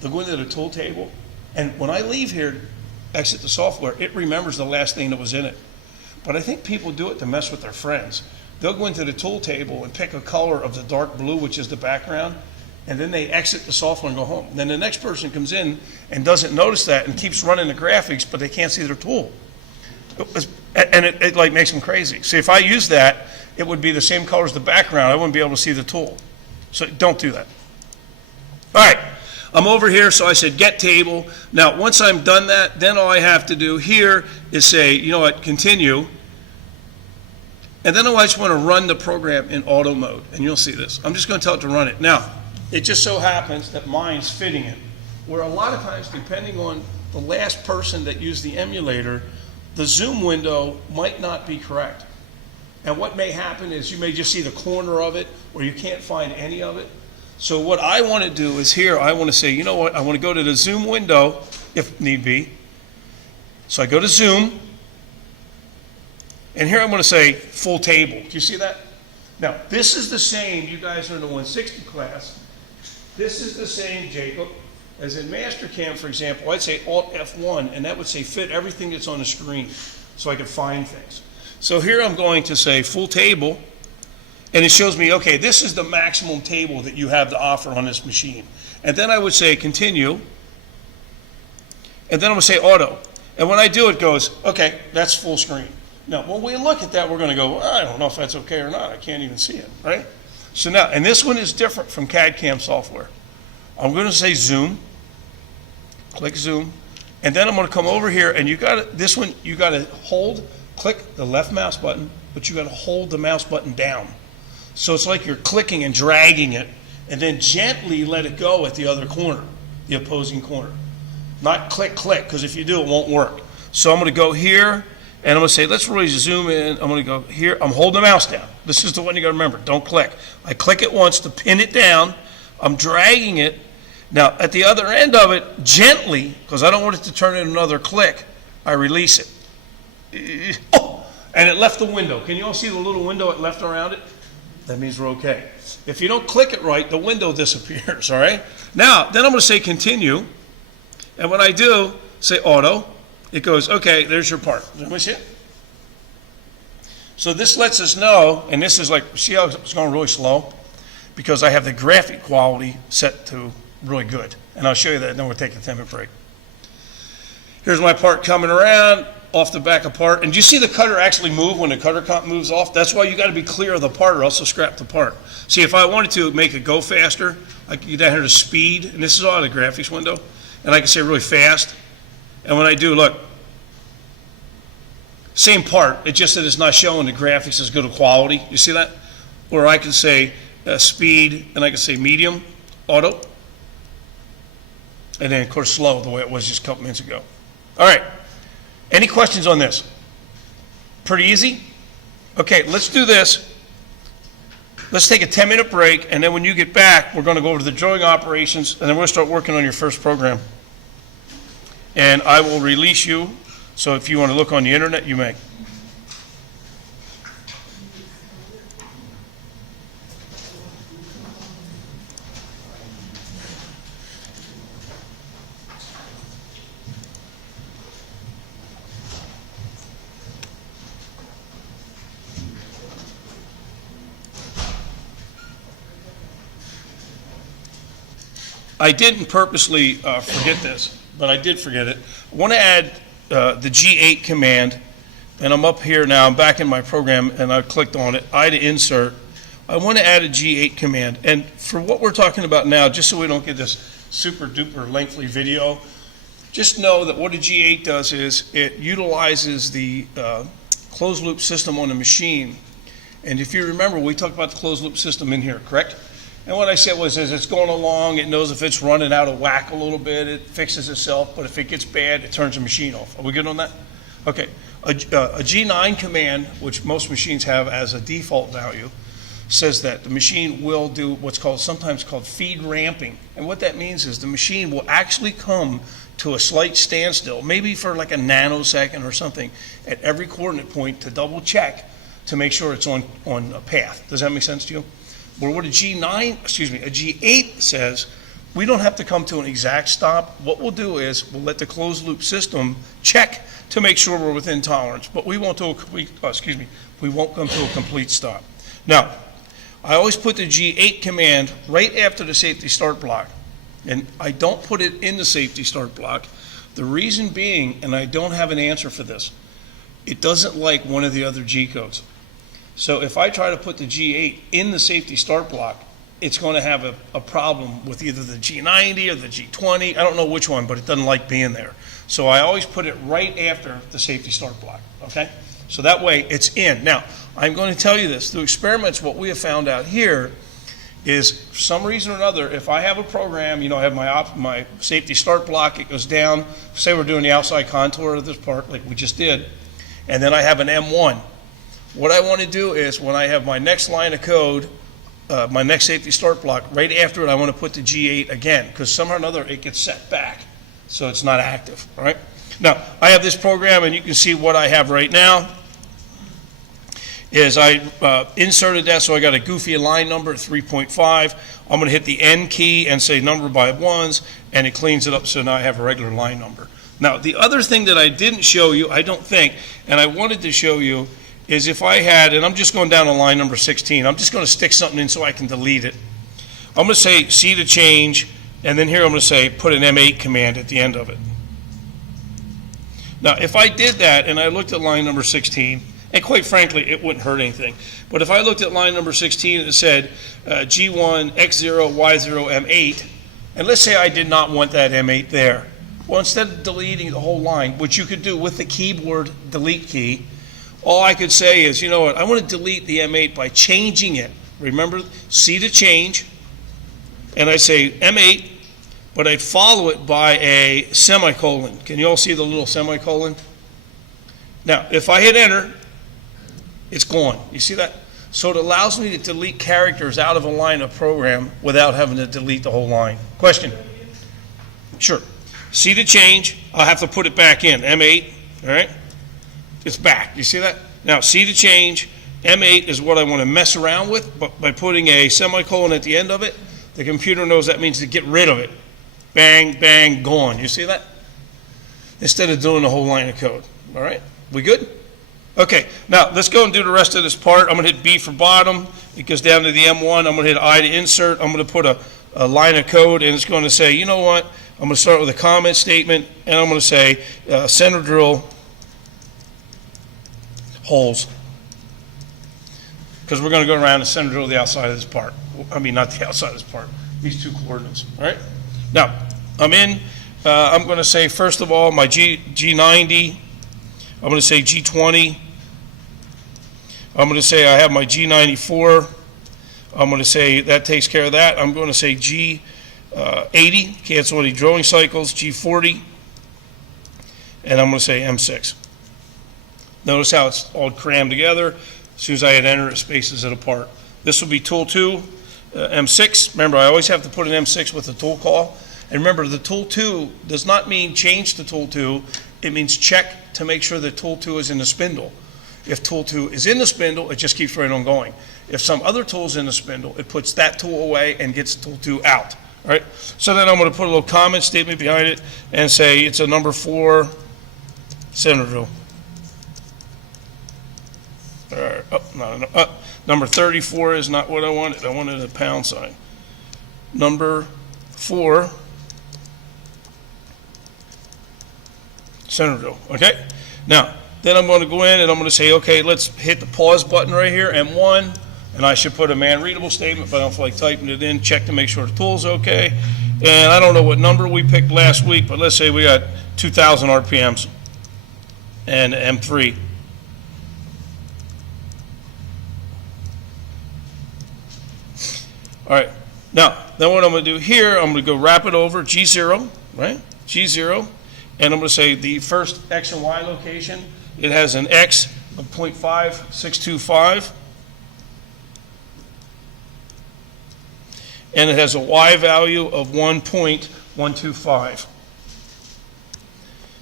They'll go into the tool table, and when I leave here, exit the software, it remembers the last thing that was in it. But I think people do it to mess with their friends. They'll go into the tool table and pick a color of the dark blue, which is the background, and then they exit the software and go home. Then the next person comes in and doesn't notice that and keeps running the graphics, but they can't see their tool. And it like makes them crazy. See, if I use that, it would be the same color as the background. I wouldn't be able to see the tool. So don't do that. All right. I'm over here, so I said get table. Now, once I'm done that, then all I have to do here is say, you know what, continue. And then I just want to run the program in auto mode, and you'll see this. I'm just going to tell it to run it. Now, it just so happens that mine's fitting it, where a lot of times, depending on the last person that used the emulator, the zoom window might not be correct. And what may happen is you may just see the corner of it, or you can't find any of it. So what I want to do is here, I want to say, you know what, I want to go to the zoom window, if need be. So I go to zoom, and here I'm going to say full table. Do you see that? Now, this is the same, you guys are in the 160 class, this is the same, Jacob, as in Mastercam, for example, I'd say Alt F1, and that would say fit everything that's on the screen, so I could find things. So here I'm going to say full table, and it shows me, okay, this is the maximum table that you have to offer on this machine. And then I would say continue, and then I'm going to say auto. And when I do, it goes, okay, that's full screen. Now, when we look at that, we're going to go, well, I don't know if that's okay or not. I can't even see it, right? So now, and this one is different from CAD/CAM software. I'm going to say zoom, click zoom, and then I'm going to come over here, and this one, you got to click the left mouse button, but you got to hold the mouse button down. So it's like you're clicking and dragging it, and then gently let it go at the other corner, the opposing corner. Not click, click, because if you do, it won't work. So I'm going to go here, and I'm going to say, let's really zoom in. I'm going to go here. I'm holding the mouse down. This is the one you got to remember. Don't click. I click it once to pin it down. I'm dragging it. Now, at the other end of it, gently, because I don't want it to turn into another click, I release it. Oh, and it left the window. Can you all see the little window it left around it? that means we're okay. If you don't click it right, the window disappears, all right? Now, then I'm going to say continue, and when I do, say auto, it goes, okay, there's your part. Let me see it. So this lets us know, and this is like, see how it's going really slow? Because I have the graphic quality set to really good. And I'll show you that, and then we'll take a 10-minute break. Here's my part coming around, off the back of part. And do you see the cutter actually move when the cutter comp moves off? That's why you got to be clear of the part or else it'll scrap the part. See, if I wanted to make it go faster, I could get down here to speed, and this is all in the graphics window, and I can say really fast. And when I do, look, same part, it's just that it's not showing the graphics as good a quality. You see that? Or I can say speed, and I can say medium, auto, and then, of course, slow, the way it was just a couple minutes ago. All right. Any questions on this? Pretty easy? Okay, let's do this. Let's take a 10-minute break, and then when you get back, we're going to go over to the drawing operations, and then we'll start working on your first program. And I will release you, so if you want to look on the internet, you may. I didn't purposely forget this, but I did forget it. I want to add the G8 command, and I'm up here now, I'm back in my program, and I clicked on it, I to insert. I want to add a G8 command, and for what we're talking about now, just so we don't get this super duper lengthy video, just know that what a G8 does is it utilizes the closed loop system on the machine. And if you remember, we talked about the closed loop system in here, correct? And what I said was, as it's going along, it knows if it's running out of whack a little bit, it fixes itself, but if it gets bad, it turns the machine off. Are we good on that? Okay. A G9 command, which most machines have as a default value, says that the machine will do what's sometimes called feed ramping. And what that means is the machine will actually come to a slight standstill, maybe for like a nanosecond or something, at every coordinate point to double check to make sure it's on a path. Does that make sense to you? Where what a G8 says, we don't have to come to an exact stop. What we'll do is we'll let the closed loop system check to make sure we're within tolerance, but we won't come to a complete stop. Now, I always put the G8 command right after the safety start block, and I don't put it in the safety start block. The reason being, and I don't have an answer for this, it doesn't like one of the other G codes. So if I try to put the G8 in the safety start block, it's going to have a problem with either the G90 or the G20. I don't know which one, but it doesn't like being there. So I always put it right after the safety start block, okay? So that way it's in. Now, I'm going to tell you this. Through experiments, what we have found out here is, for some reason or another, if I have a program, I have my safety start block, it goes down, say we're doing the outside contour of this part like we just did, and then I have an M1. What I want to do is, when I have my next line of code, my next safety start block, right after it, I want to put the G8 again, because somehow or another it gets set back, so it's not active, all right? Now, I have this program, and you can see what I have right now is I inserted that, so I got a goofy line number at 3.5. I'm going to hit the N key and say number by ones, and it cleans it up, so now I have a regular line number. Now, the other thing that I didn't show you, I don't think, and I wanted to show you, is if I had, and I'm just going down to line number 16, I'm just going to stick something in so I can delete it. I'm going to say C to change, and then here I'm going to say put an M8 command at the end of it. Now, if I did that and I looked at line number 16, and quite frankly, it wouldn't hurt anything, but if I looked at line number 16 and it said G1, X0, Y0, M8, and let's say I did not want that M8 there. Well, instead of deleting the whole line, which you could do with the keyboard delete key, all I could say is, you know what, I want to delete the M8 by changing it. Remember, C to change, and I say M8, but I'd follow it by a semicolon. Can you all see the little semicolon? Now, if I hit enter, it's gone. You see that? So it allows me to delete characters out of a line of program without having to delete the whole line. Question? Sure. C to change, I'll have to put it back in, M8, all right? It's back. You see that? Now, C to change, M8 is what I want to mess around with, but by putting a semicolon at the end of it, the computer knows that means to get rid of it. Bang, bang, gone. You see that? Instead of doing the whole line of code. All right? We good? Okay, now let's go and do the rest of this part. I'm going to hit B for bottom. It goes down to the M1. I'm going to hit I to insert. I'm going to put a line of code, and it's going to say, you know what? I'm going to start with a comment statement, and I'm going to say center drill holes. Because we're going to go around and center drill the outside of this part. I mean, not the outside of this part. These two coordinates. All right? Now, I'm in. I'm going to say, first of all, my G90. I'm going to say G20. I'm going to say I have my G94. I'm going to say that takes care of that. I'm going to say G80, cancel any drilling cycles, G40, and I'm going to say M6. Notice how it's all crammed together. As soon as I hit enter, it spaces it apart. This will be tool 2, M6. Remember, I always have to put an M6 with the tool call. And remember, the tool 2 does not mean change to tool 2. It means check to make sure that tool 2 is in the spindle. If tool 2 is in the spindle, it just keeps right on going. If some other tool is in the spindle, it puts that tool away and gets tool 2 out. All right? So then I'm going to put a little comment statement behind it and say it's a number 4 center drill. Number 34 is not what I wanted. I wanted a pound sign. Number 4 center drill. Okay? Now, then I'm going to go in and I'm going to say, okay, let's hit the pause button right here, M1, and I should put a man-readable statement, but I don't feel like typing it in. Check to make sure the tool's okay. And I don't know what number we picked last week, but let's say we got 2,000 RPMs and M3. All right. Now, then what I'm going to do here, I'm going to go wrap it over, G0, right? G0. And I'm going to say the first X and Y location, it has an X of 0.5625. And it has a Y value of 1.125.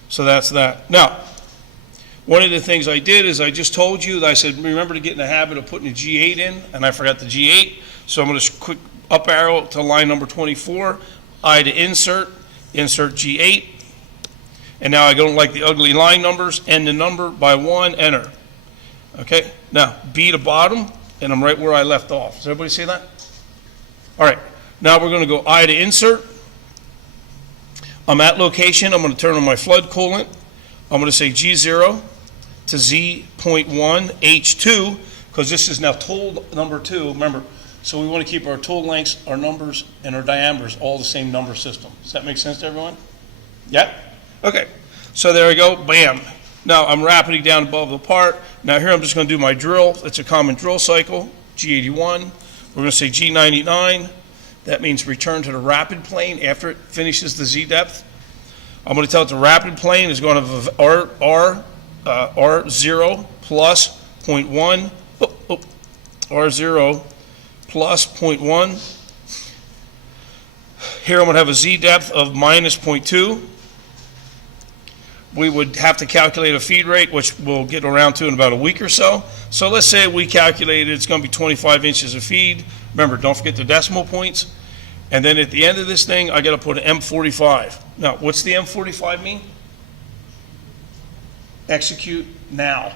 So that's that. Now, one of the things I did is I just told you that I said, remember to get in the habit of putting a G8 in, and I forgot the G8. So I'm going to quick up arrow to line number 24, I to insert G8. And now I don't like the ugly line numbers, end the number by 1, enter. Okay, now B to bottom, and I'm right where I left off. Does everybody see that? All right, now we're going to go I to insert. I'm at location, I'm going to turn on my flood coolant. I'm going to say G0 to Z.1 H2, because this is now tool number 2. Remember, so we want to keep our tool lengths, our numbers, and our diameters all the same number system. Does that make sense to everyone? Yeah? Okay, so there we go, bam. Now I'm rapidly down above the part. Now here I'm just going to do my drill. It's a common drill cycle, G81. We're going to say G99. That means return to the rapid plane after it finishes the Z depth. I'm going to tell it the rapid plane is going to have R0 plus 0.1, R0 plus 0.1. Here I'm going to have a Z depth of minus 0.2. We would have to calculate a feed rate, which we'll get around to in about a week or so. So let's say we calculated it's going to be 25 inches of feed. Remember, don't forget the decimal points. And then at the end of this thing, I got to put an M45. Now, what's the M45 mean? Execute now.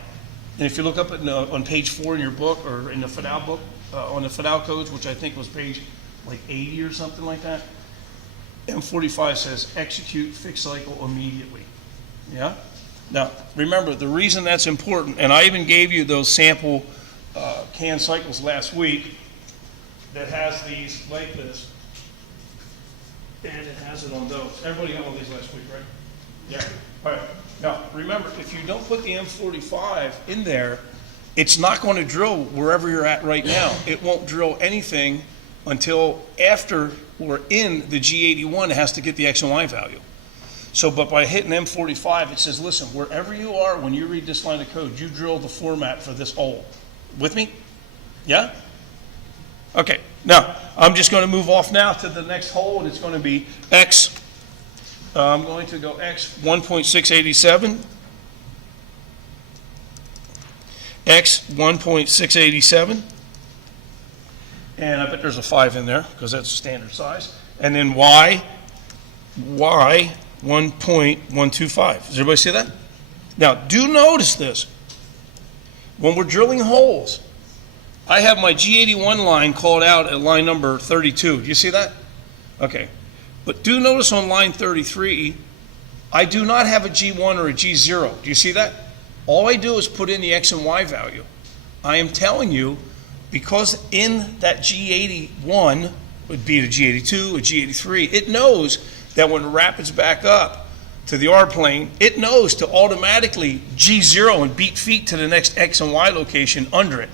And if you look up on page 4 in your book, or in the FIDAL book, on the FIDAL codes, which I think was page like 80 or something like that, M45 says execute fixed cycle immediately. Yeah? Now, remember, the reason that's important, and I even gave you those sample can cycles last week that has these like this, and it has it on those. Everybody got one of these last week, right? Yeah. All right. Now, remember, if you don't put the M45 in there, it's not going to drill wherever you're at right now. It won't drill anything until after we're in the G81. It has to get the X and Y value. So, but by hitting M45, it says, listen, wherever you are, when you read this line of code, you drill the format for this hole. With me? Yeah? Okay. Now, I'm just going to move off now to the next hole, and it's going to be X. I'm going to go X 1.687. X 1.687, and I bet there's a 5 in there because that's a standard size, and then Y 1.125. Does everybody see that? Now, do notice this. When we're drilling holes, I have my G81 line called out at line number 32. Do you see that? Okay. But do notice on line 33, I do not have a G1 or a G0. Do you see that? All I do is put in the X and Y value. I am telling you, because in that G81 would be the G82, a G83, it knows that when it rapids back up to the R plane, it knows to automatically G0 and beat feet to the next X and Y location under it.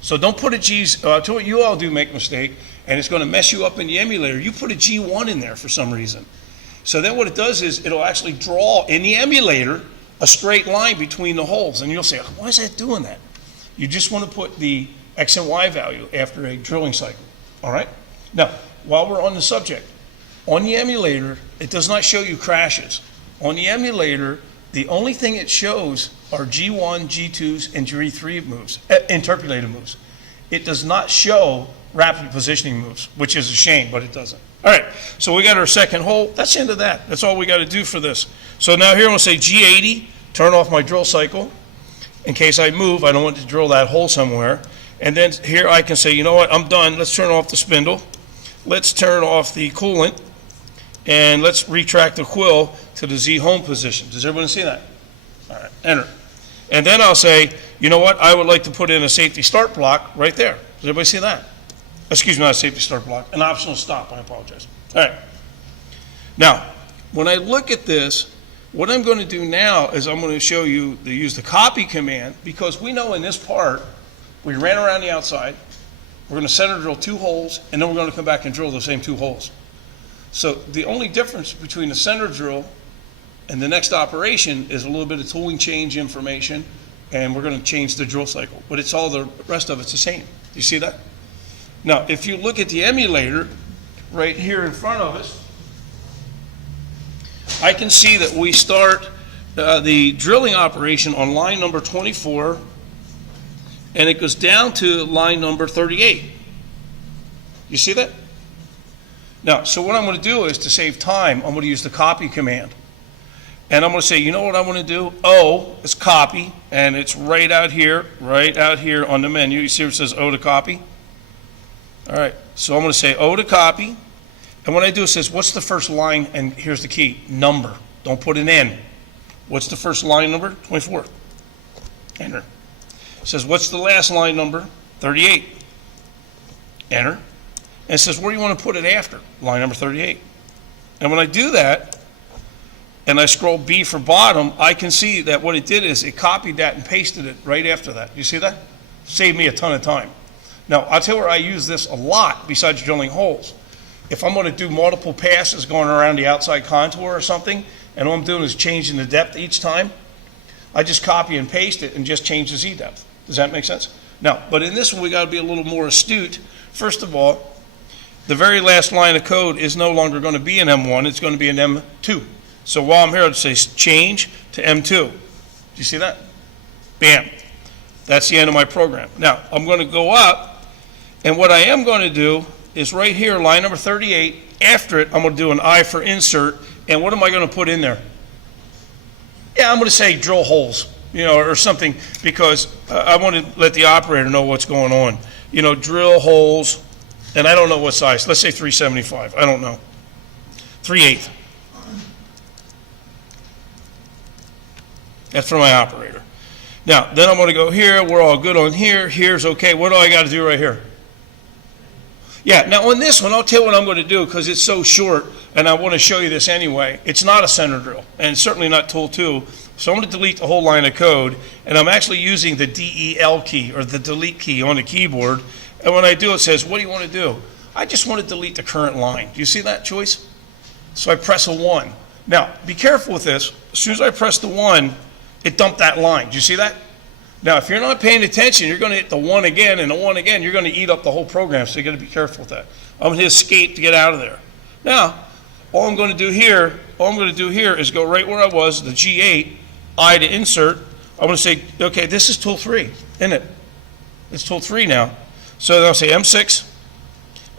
So don't put a G's, to what you all do make a mistake, and it's going to mess you up in the emulator. You put a G1 in there for some reason. So then what it does is it'll actually draw in the emulator a straight line between the holes. And you'll say, why is that doing that? You just want to put the X and Y value after a drilling cycle. All right? Now, while we're on the subject, on the emulator, it does not show you crashes. On the emulator, the only thing it shows are G1, G2s, and G3 moves, interpolated moves. It does not show rapid positioning moves, which is a shame, but it doesn't. All right, so we got our second hole. That's the end of that. That's all we got to do for this. So now here I'm going to say G80, turn off my drill cycle. In case I move, I don't want to drill that hole somewhere. And then here I can say, you know what, I'm done. Let's turn off the spindle. Let's turn off the coolant. And let's retract the quill to the Z home position. Does everyone see that? All right, enter. And then I'll say, you know what, I would like to put in a safety start block right there. Does everybody see that? Excuse me, not a safety start block, an optional stop, I apologize. All right. Now, when I look at this, what I'm going to do now is I'm going to show you to use the copy command, because we know in this part, we ran around the outside, we're going to center drill 2 holes, and then we're going to come back and drill those same 2 holes. So the only difference between the center drill and the next operation is a little bit of tooling change information, and we're going to change the drill cycle. But it's all the rest of it's the same. You see that? Now, if you look at the emulator right here in front of us, I can see that we start the drilling operation on line number 24, and it goes down to line number 38. You see that? Now, so what I'm going to do is, to save time, I'm going to use the copy command. And I'm going to say, you know what I want to do? O is copy, and it's right out here on the menu. You see where it says O to copy? All right, so I'm going to say O to copy. And what I do is says, what's the first line? And here's the key, number. Don't put an N. What's the first line number? 24. Enter. It says, what's the last line number? 38. Enter. And it says, where do you want to put it after? Line number 38. And when I do that, and I scroll B for bottom, I can see that what it did is it copied that and pasted it right after that. You see that? Saved me a ton of time. Now, I'll tell you where I use this a lot besides drilling holes. If I'm going to do multiple passes going around the outside contour or something, and all I'm doing is changing the depth each time, I just copy and paste it and just change the Z depth. Does that make sense? Now, but in this one, we got to be a little more astute. First of all, the very last line of code is no longer going to be an M1, it's going to be an M2. So while I'm here, I'll say change to M2. Do you see that? Bam. That's the end of my program. Now, I'm going to go up, and what I am going to do is right here, line number 38, after it, I'm going to do an I for insert, and what am I going to put in there? Yeah, I'm going to say drill holes, or something, because I want to let the operator know what's going on. Drill holes, and I don't know what size. Let's say 375. I don't know. 3/8. That's for my operator. Now, then I'm going to go here. We're all good on here. Here's okay. What do I got to do right here? Yeah, now on this one, I'll tell you what I'm going to do because it's so short, and I want to show you this anyway. It's not a center drill, and it's certainly not tool 2. So I'm going to delete the whole line of code, and I'm actually using the DEL key, or the delete key on the keyboard. And when I do, it says, what do you want to do? I just want to delete the current line. Do you see that choice? So I press a 1. Now, be careful with this. As soon as I press the 1, it dumped that line. Do you see that? Now, if you're not paying attention, you're going to hit the 1 again and the 1 again. You're going to eat up the whole program, so you got to be careful with that. I'm going to hit escape to get out of there. Now, all I'm going to do here is go right where I was, the G8, I to insert. I'm going to say, okay, this is tool 3, isn't it? It's tool 3 now. So then I'll say M6,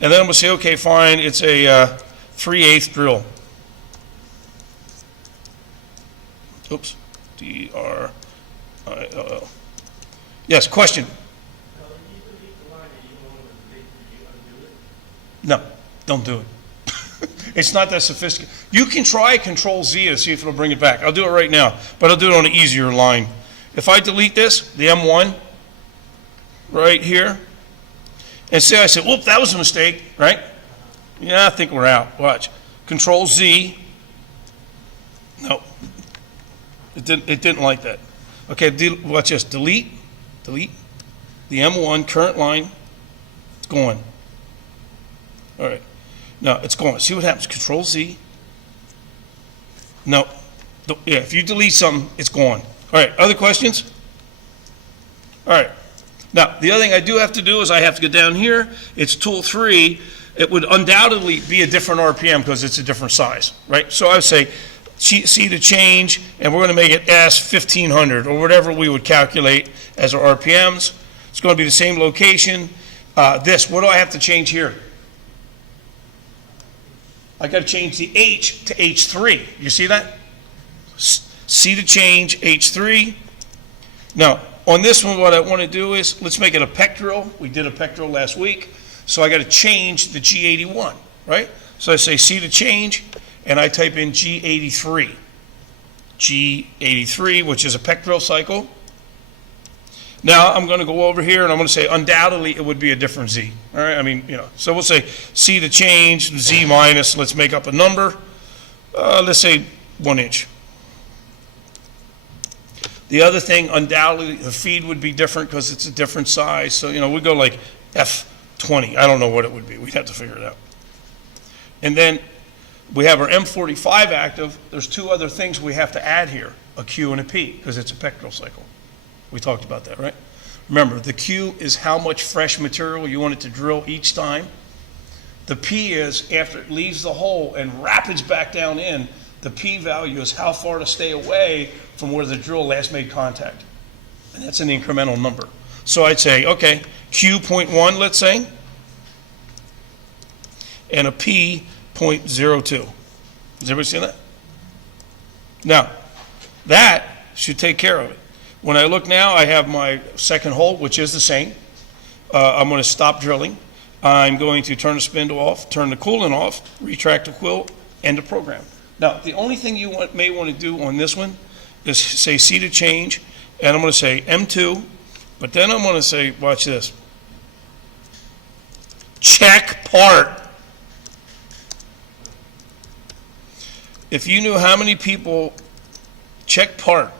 and then I'm going to say, okay, fine, it's a 3/8 drill. Oops, D-R-I-L-L. Yes, question? No, don't do it. It's not that sophisticated. You can try Control Z to see if it'll bring it back. I'll do it right now, but I'll do it on an easier line. If I delete this, the M1, right here, and say I said, whoop, that was a mistake, right? Yeah, I think we're out. Watch. Control Z. No. It didn't like that. Okay, watch this. Delete. The M1 current line. It's going. All right. Now it's going. See what happens. Control Z. No. Yeah, if you delete something, it's gone. All right. Other questions? All right. Now, the other thing I do have to do is I have to go down here. It's tool 3. It would undoubtedly be a different RPM because it's a different size, right? So I would say, see the change, and we're going to make it S1500 or whatever we would calculate as our RPMs. It's going to be the same location. What do I have to change here? I got to change the H to H3. You see that? See the change, H3. Now, on this one, what I want to do is, let's make it a pec drill. We did a pec drill last week. So I got to change the G81, right? So I say see the change, and I type in G83. G83, which is a pec drill cycle. Now I'm going to go over here, and I'm going to say undoubtedly it would be a different Z. All right, I mean, so we'll say see the change, Z minus, let's make up a number. Let's say 1 inch. The other thing, undoubtedly, the feed would be different because it's a different size. So, we go like F20. I don't know what it would be. We'd have to figure it out. And then we have our M45 active. There's 2 other things we have to add here, a Q and a P, because it's a pec drill cycle. We talked about that, right? Remember, the Q is how much fresh material you want it to drill each time. The P is after it leaves the hole and rapids back down in, the P value is how far to stay away from where the drill last made contact. And that's an incremental number. So I'd say, okay, Q.1, let's say, and a P.02. Does everybody see that? Now, that should take care of it. When I look now, I have my second hole, which is the same. I'm going to stop drilling. I'm going to turn the spindle off, turn the coolant off, retract the quill, end the program. Now, the only thing you may want to do on this one is say see the change, and I'm going to say M2, but then I'm going to say, watch this, check part. If you knew how many people check part,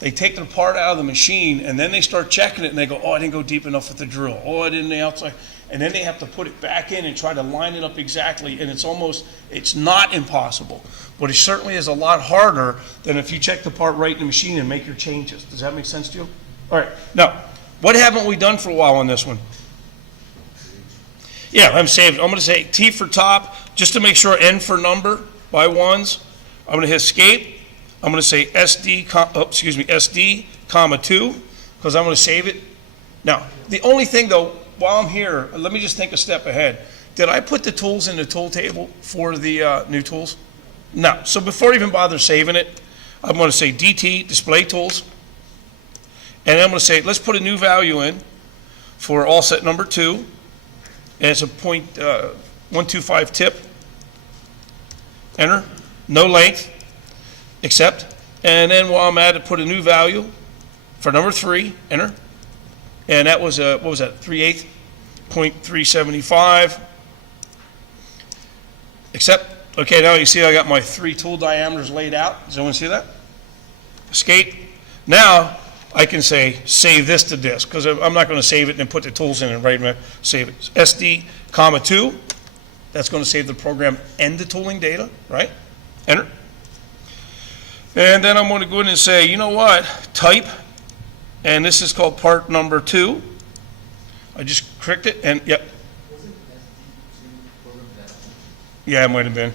they take their part out of the machine, and then they start checking it, and they go, oh, I didn't go deep enough with the drill. Oh, I didn't the outside. And then they have to put it back in and try to line it up exactly, and it's not impossible. But it certainly is a lot harder than if you check the part right in the machine and make your changes. Does that make sense to you? All right. Now, what haven't we done for a while on this one? Yeah, I'm saved. I'm going to say T for top, just to make sure N for number by ones. I'm going to hit escape. I'm going to say SD, comma 2, because I'm going to save it. Now, the only thing, though, while I'm here, let me just think a step ahead. Did I put the tools in the tool table for the new tools? No. So before I even bother saving it, I'm going to say DT, display tools. And I'm going to say, let's put a new value in for all set number 2. And it's a .125 tip. Enter. No length. Accept. And then while I'm at it, put a new value for number 3. Enter. And that was, what was that, 3/8, .375. Accept. Okay, now you see I got my 3 tool diameters laid out. Does anyone see that? Escape. Now I can say save this to disk, because I'm not going to save it and then put the tools in and save it. SD, comma 2. That's going to save the program and the tooling data, right? Enter. And then I'm going to go in and say, you know what, type. And this is called part number 2. I just clicked it, and yep. Wasn't SD2 program that? Yeah, it might have been.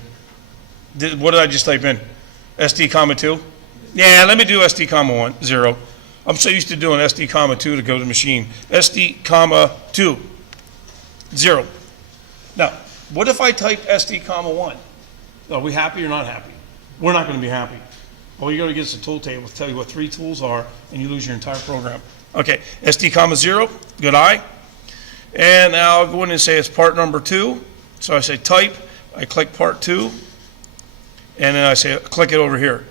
What did I just type in? SD, comma 2? Yes. Yeah, let me do SD comma 1, 0. I'm so used to doing SD comma 2 to go to the machine. SD comma 2, 0. Now, what if I type SD comma 1? Are we happy or not happy? We're not going to be happy. All you're going to get is a tool table to tell you what 3 tools are, and you lose your entire program. Okay, SD comma 0, good eye. And now I'll go in and say it's part number 2. So I say type, I click part 2, and then I say click it over here.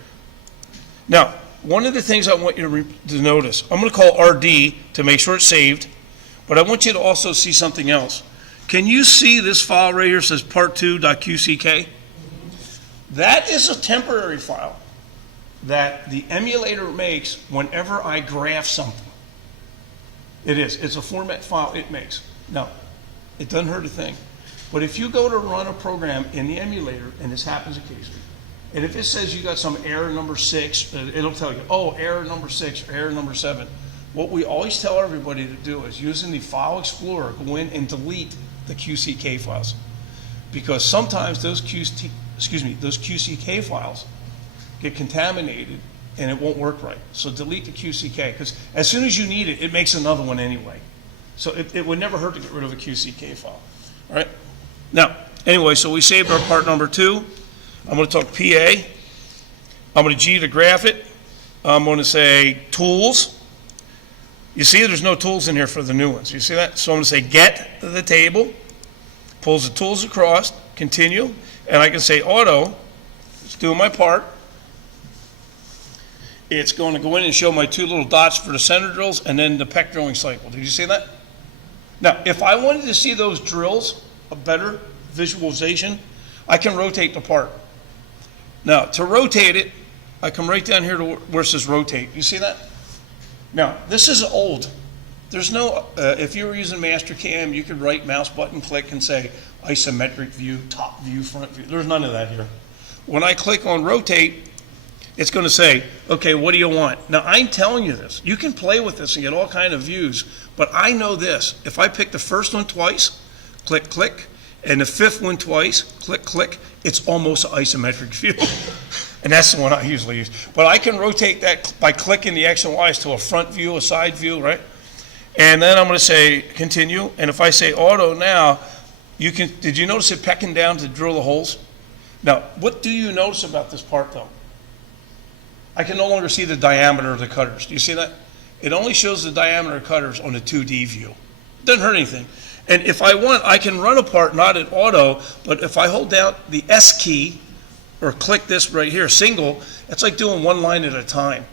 Now, one of the things I want you to notice, I'm going to call RD to make sure it's saved, but I want you to also see something else. Can you see this file right here says part2.qck? That is a temporary file that the emulator makes whenever I graph something. It is. It's a format file it makes. Now, it doesn't hurt a thing. But if you go to run a program in the emulator, and this happens occasionally, and if it says you got some error number 6, it'll tell you, oh, error number 6, or error number 7. What we always tell everybody to do is using the File Explorer, go in and delete the QCK files. Because sometimes those QCK files get contaminated and it won't work right. So delete the QCK, because as soon as you need it, it makes another one anyway. So it would never hurt to get rid of a QCK file. All right? Now, anyway, so we saved our part number 2. I'm going to talk PA. I'm going to G to graph it. I'm going to say tools. You see there's no tools in here for the new ones. You see that? So I'm going to say get the table, pulls the tools across, continue, and I can say auto. It's doing my part. It's going to go in and show my 2 little dots for the center drills and then the PEC drilling cycle. Did you see that? Now, if I wanted to see those drills, a better visualization, I can rotate the part. Now, to rotate it, I come right down here to where it says rotate. You see that? Now, this is old. There's no, if you were using Mastercam, you could right mouse button click and say isometric view, top view, front view. There's none of that here. When I click on rotate, it's going to say, okay, what do you want? Now, I'm telling you this. You can play with this and get all kind of views, but I know this. If I pick the first one twice, click, click, and the 5th one twice, click, click, it's almost an isometric view. And that's the one I usually use. But I can rotate that by clicking the X and Y's to a front view, a side view, right? And then I'm going to say continue. And if I say auto now, you can, did you notice it pecking down to drill the holes? Now, what do you notice about this part though? I can no longer see the diameter of the cutters. Do you see that? It only shows the diameter of cutters on the 2D view. Doesn't hurt anything. And if I want, I can run a part not at auto, but if I hold down the S key or click this right here, single, it's like doing one line at a time.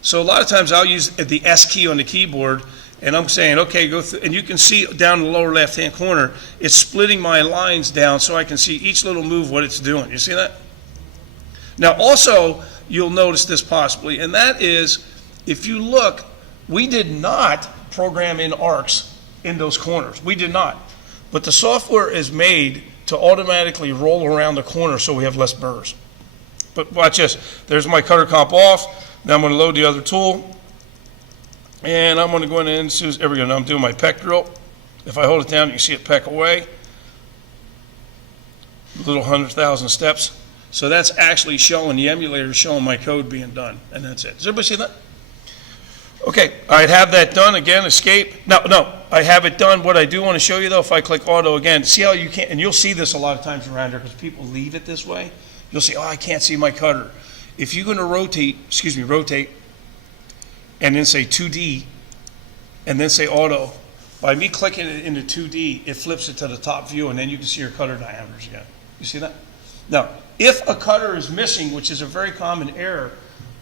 So a lot of times I'll use the S key on the keyboard, and I'm saying, okay, go through, and you can see down in the lower left-hand corner, it's splitting my lines down so I can see each little move, what it's doing. You see that? Now also, you'll notice this possibly, and that is, if you look, we did not program in arcs in those corners. We did not. But the software is made to automatically roll around the corner so we have less burrs. But watch this. There's my cutter comp off. Now I'm going to load the other tool. And I'm going to go in and there we go. Now I'm doing my PEC drill. If I hold it down, you can see it peck away. Little 100,000 steps. So that's actually showing, the emulator showing my code being done. And that's it. Does everybody see that? Okay, I have that done. Again, escape. No, I have it done. What I do want to show you, though, if I click auto again, see how you can't, and you'll see this a lot of times around here because people leave it this way. You'll see, oh, I can't see my cutter. If you're going to rotate, and then say 2D, and then say auto, by me clicking it into 2D, it flips it to the top view, and then you can see your cutter diameters again. You see that? Now, if a cutter is missing, which is a very common error,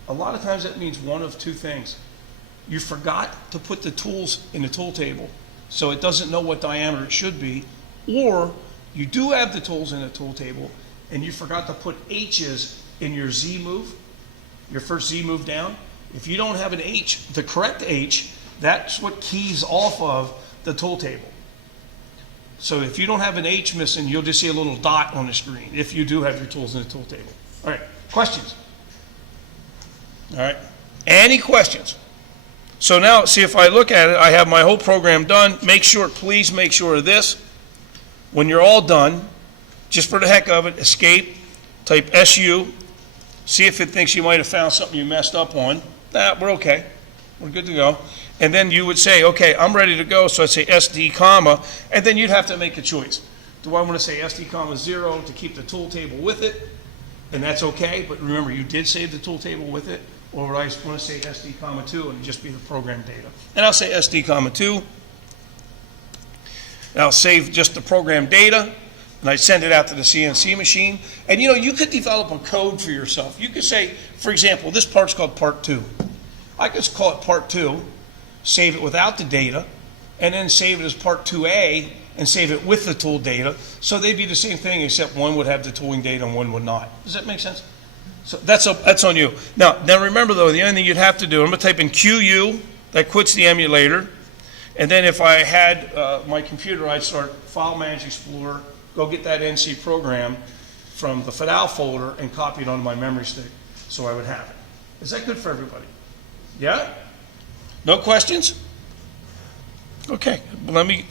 a lot of times that means one of 2 things. You forgot to put the tools in the tool table, so it doesn't know what diameter it should be, or you do have the tools in the tool table, and you forgot to put H's in your Z move, your first Z move down. If you don't have an H, the correct H, that's what keys off of the tool table. So if you don't have an H missing, you'll just see a little dot on the screen if you do have your tools in the tool table. All right, questions? All right, any questions? So now, see, if I look at it, I have my whole program done. Please make sure of this. When you're all done, just for the heck of it, escape, type SU, see if it thinks you might have found something you messed up on. Nah, we're okay. We're good to go. And then you would say, okay, I'm ready to go, so I'd say SD comma, and then you'd have to make a choice. Do I want to say SD comma 0 to keep the tool table with it? And that's okay, but remember, you did save the tool table with it, or would I want to say SD comma 2 and it'd just be the program data? And I'll say SD comma 2. And I'll save just the program data, and I send it out to the CNC machine. And you could develop a code for yourself. You could say, for example, this part's called part 2. I could call it part 2, save it without the data, and then save it as part 2A and save it with the tool data. So they'd be the same thing, except one would have the tooling data and one would not. Does that make sense? So that's on you. Now remember though, the only thing you'd have to do, I'm going to type in QU, that quits the emulator. And then if I had my computer, I'd start File Manage Explorer, go get that NC program from the Fidel folder and copy it onto my memory stick so I would have it. Is that good for everybody? Yeah? No questions? Okay, let me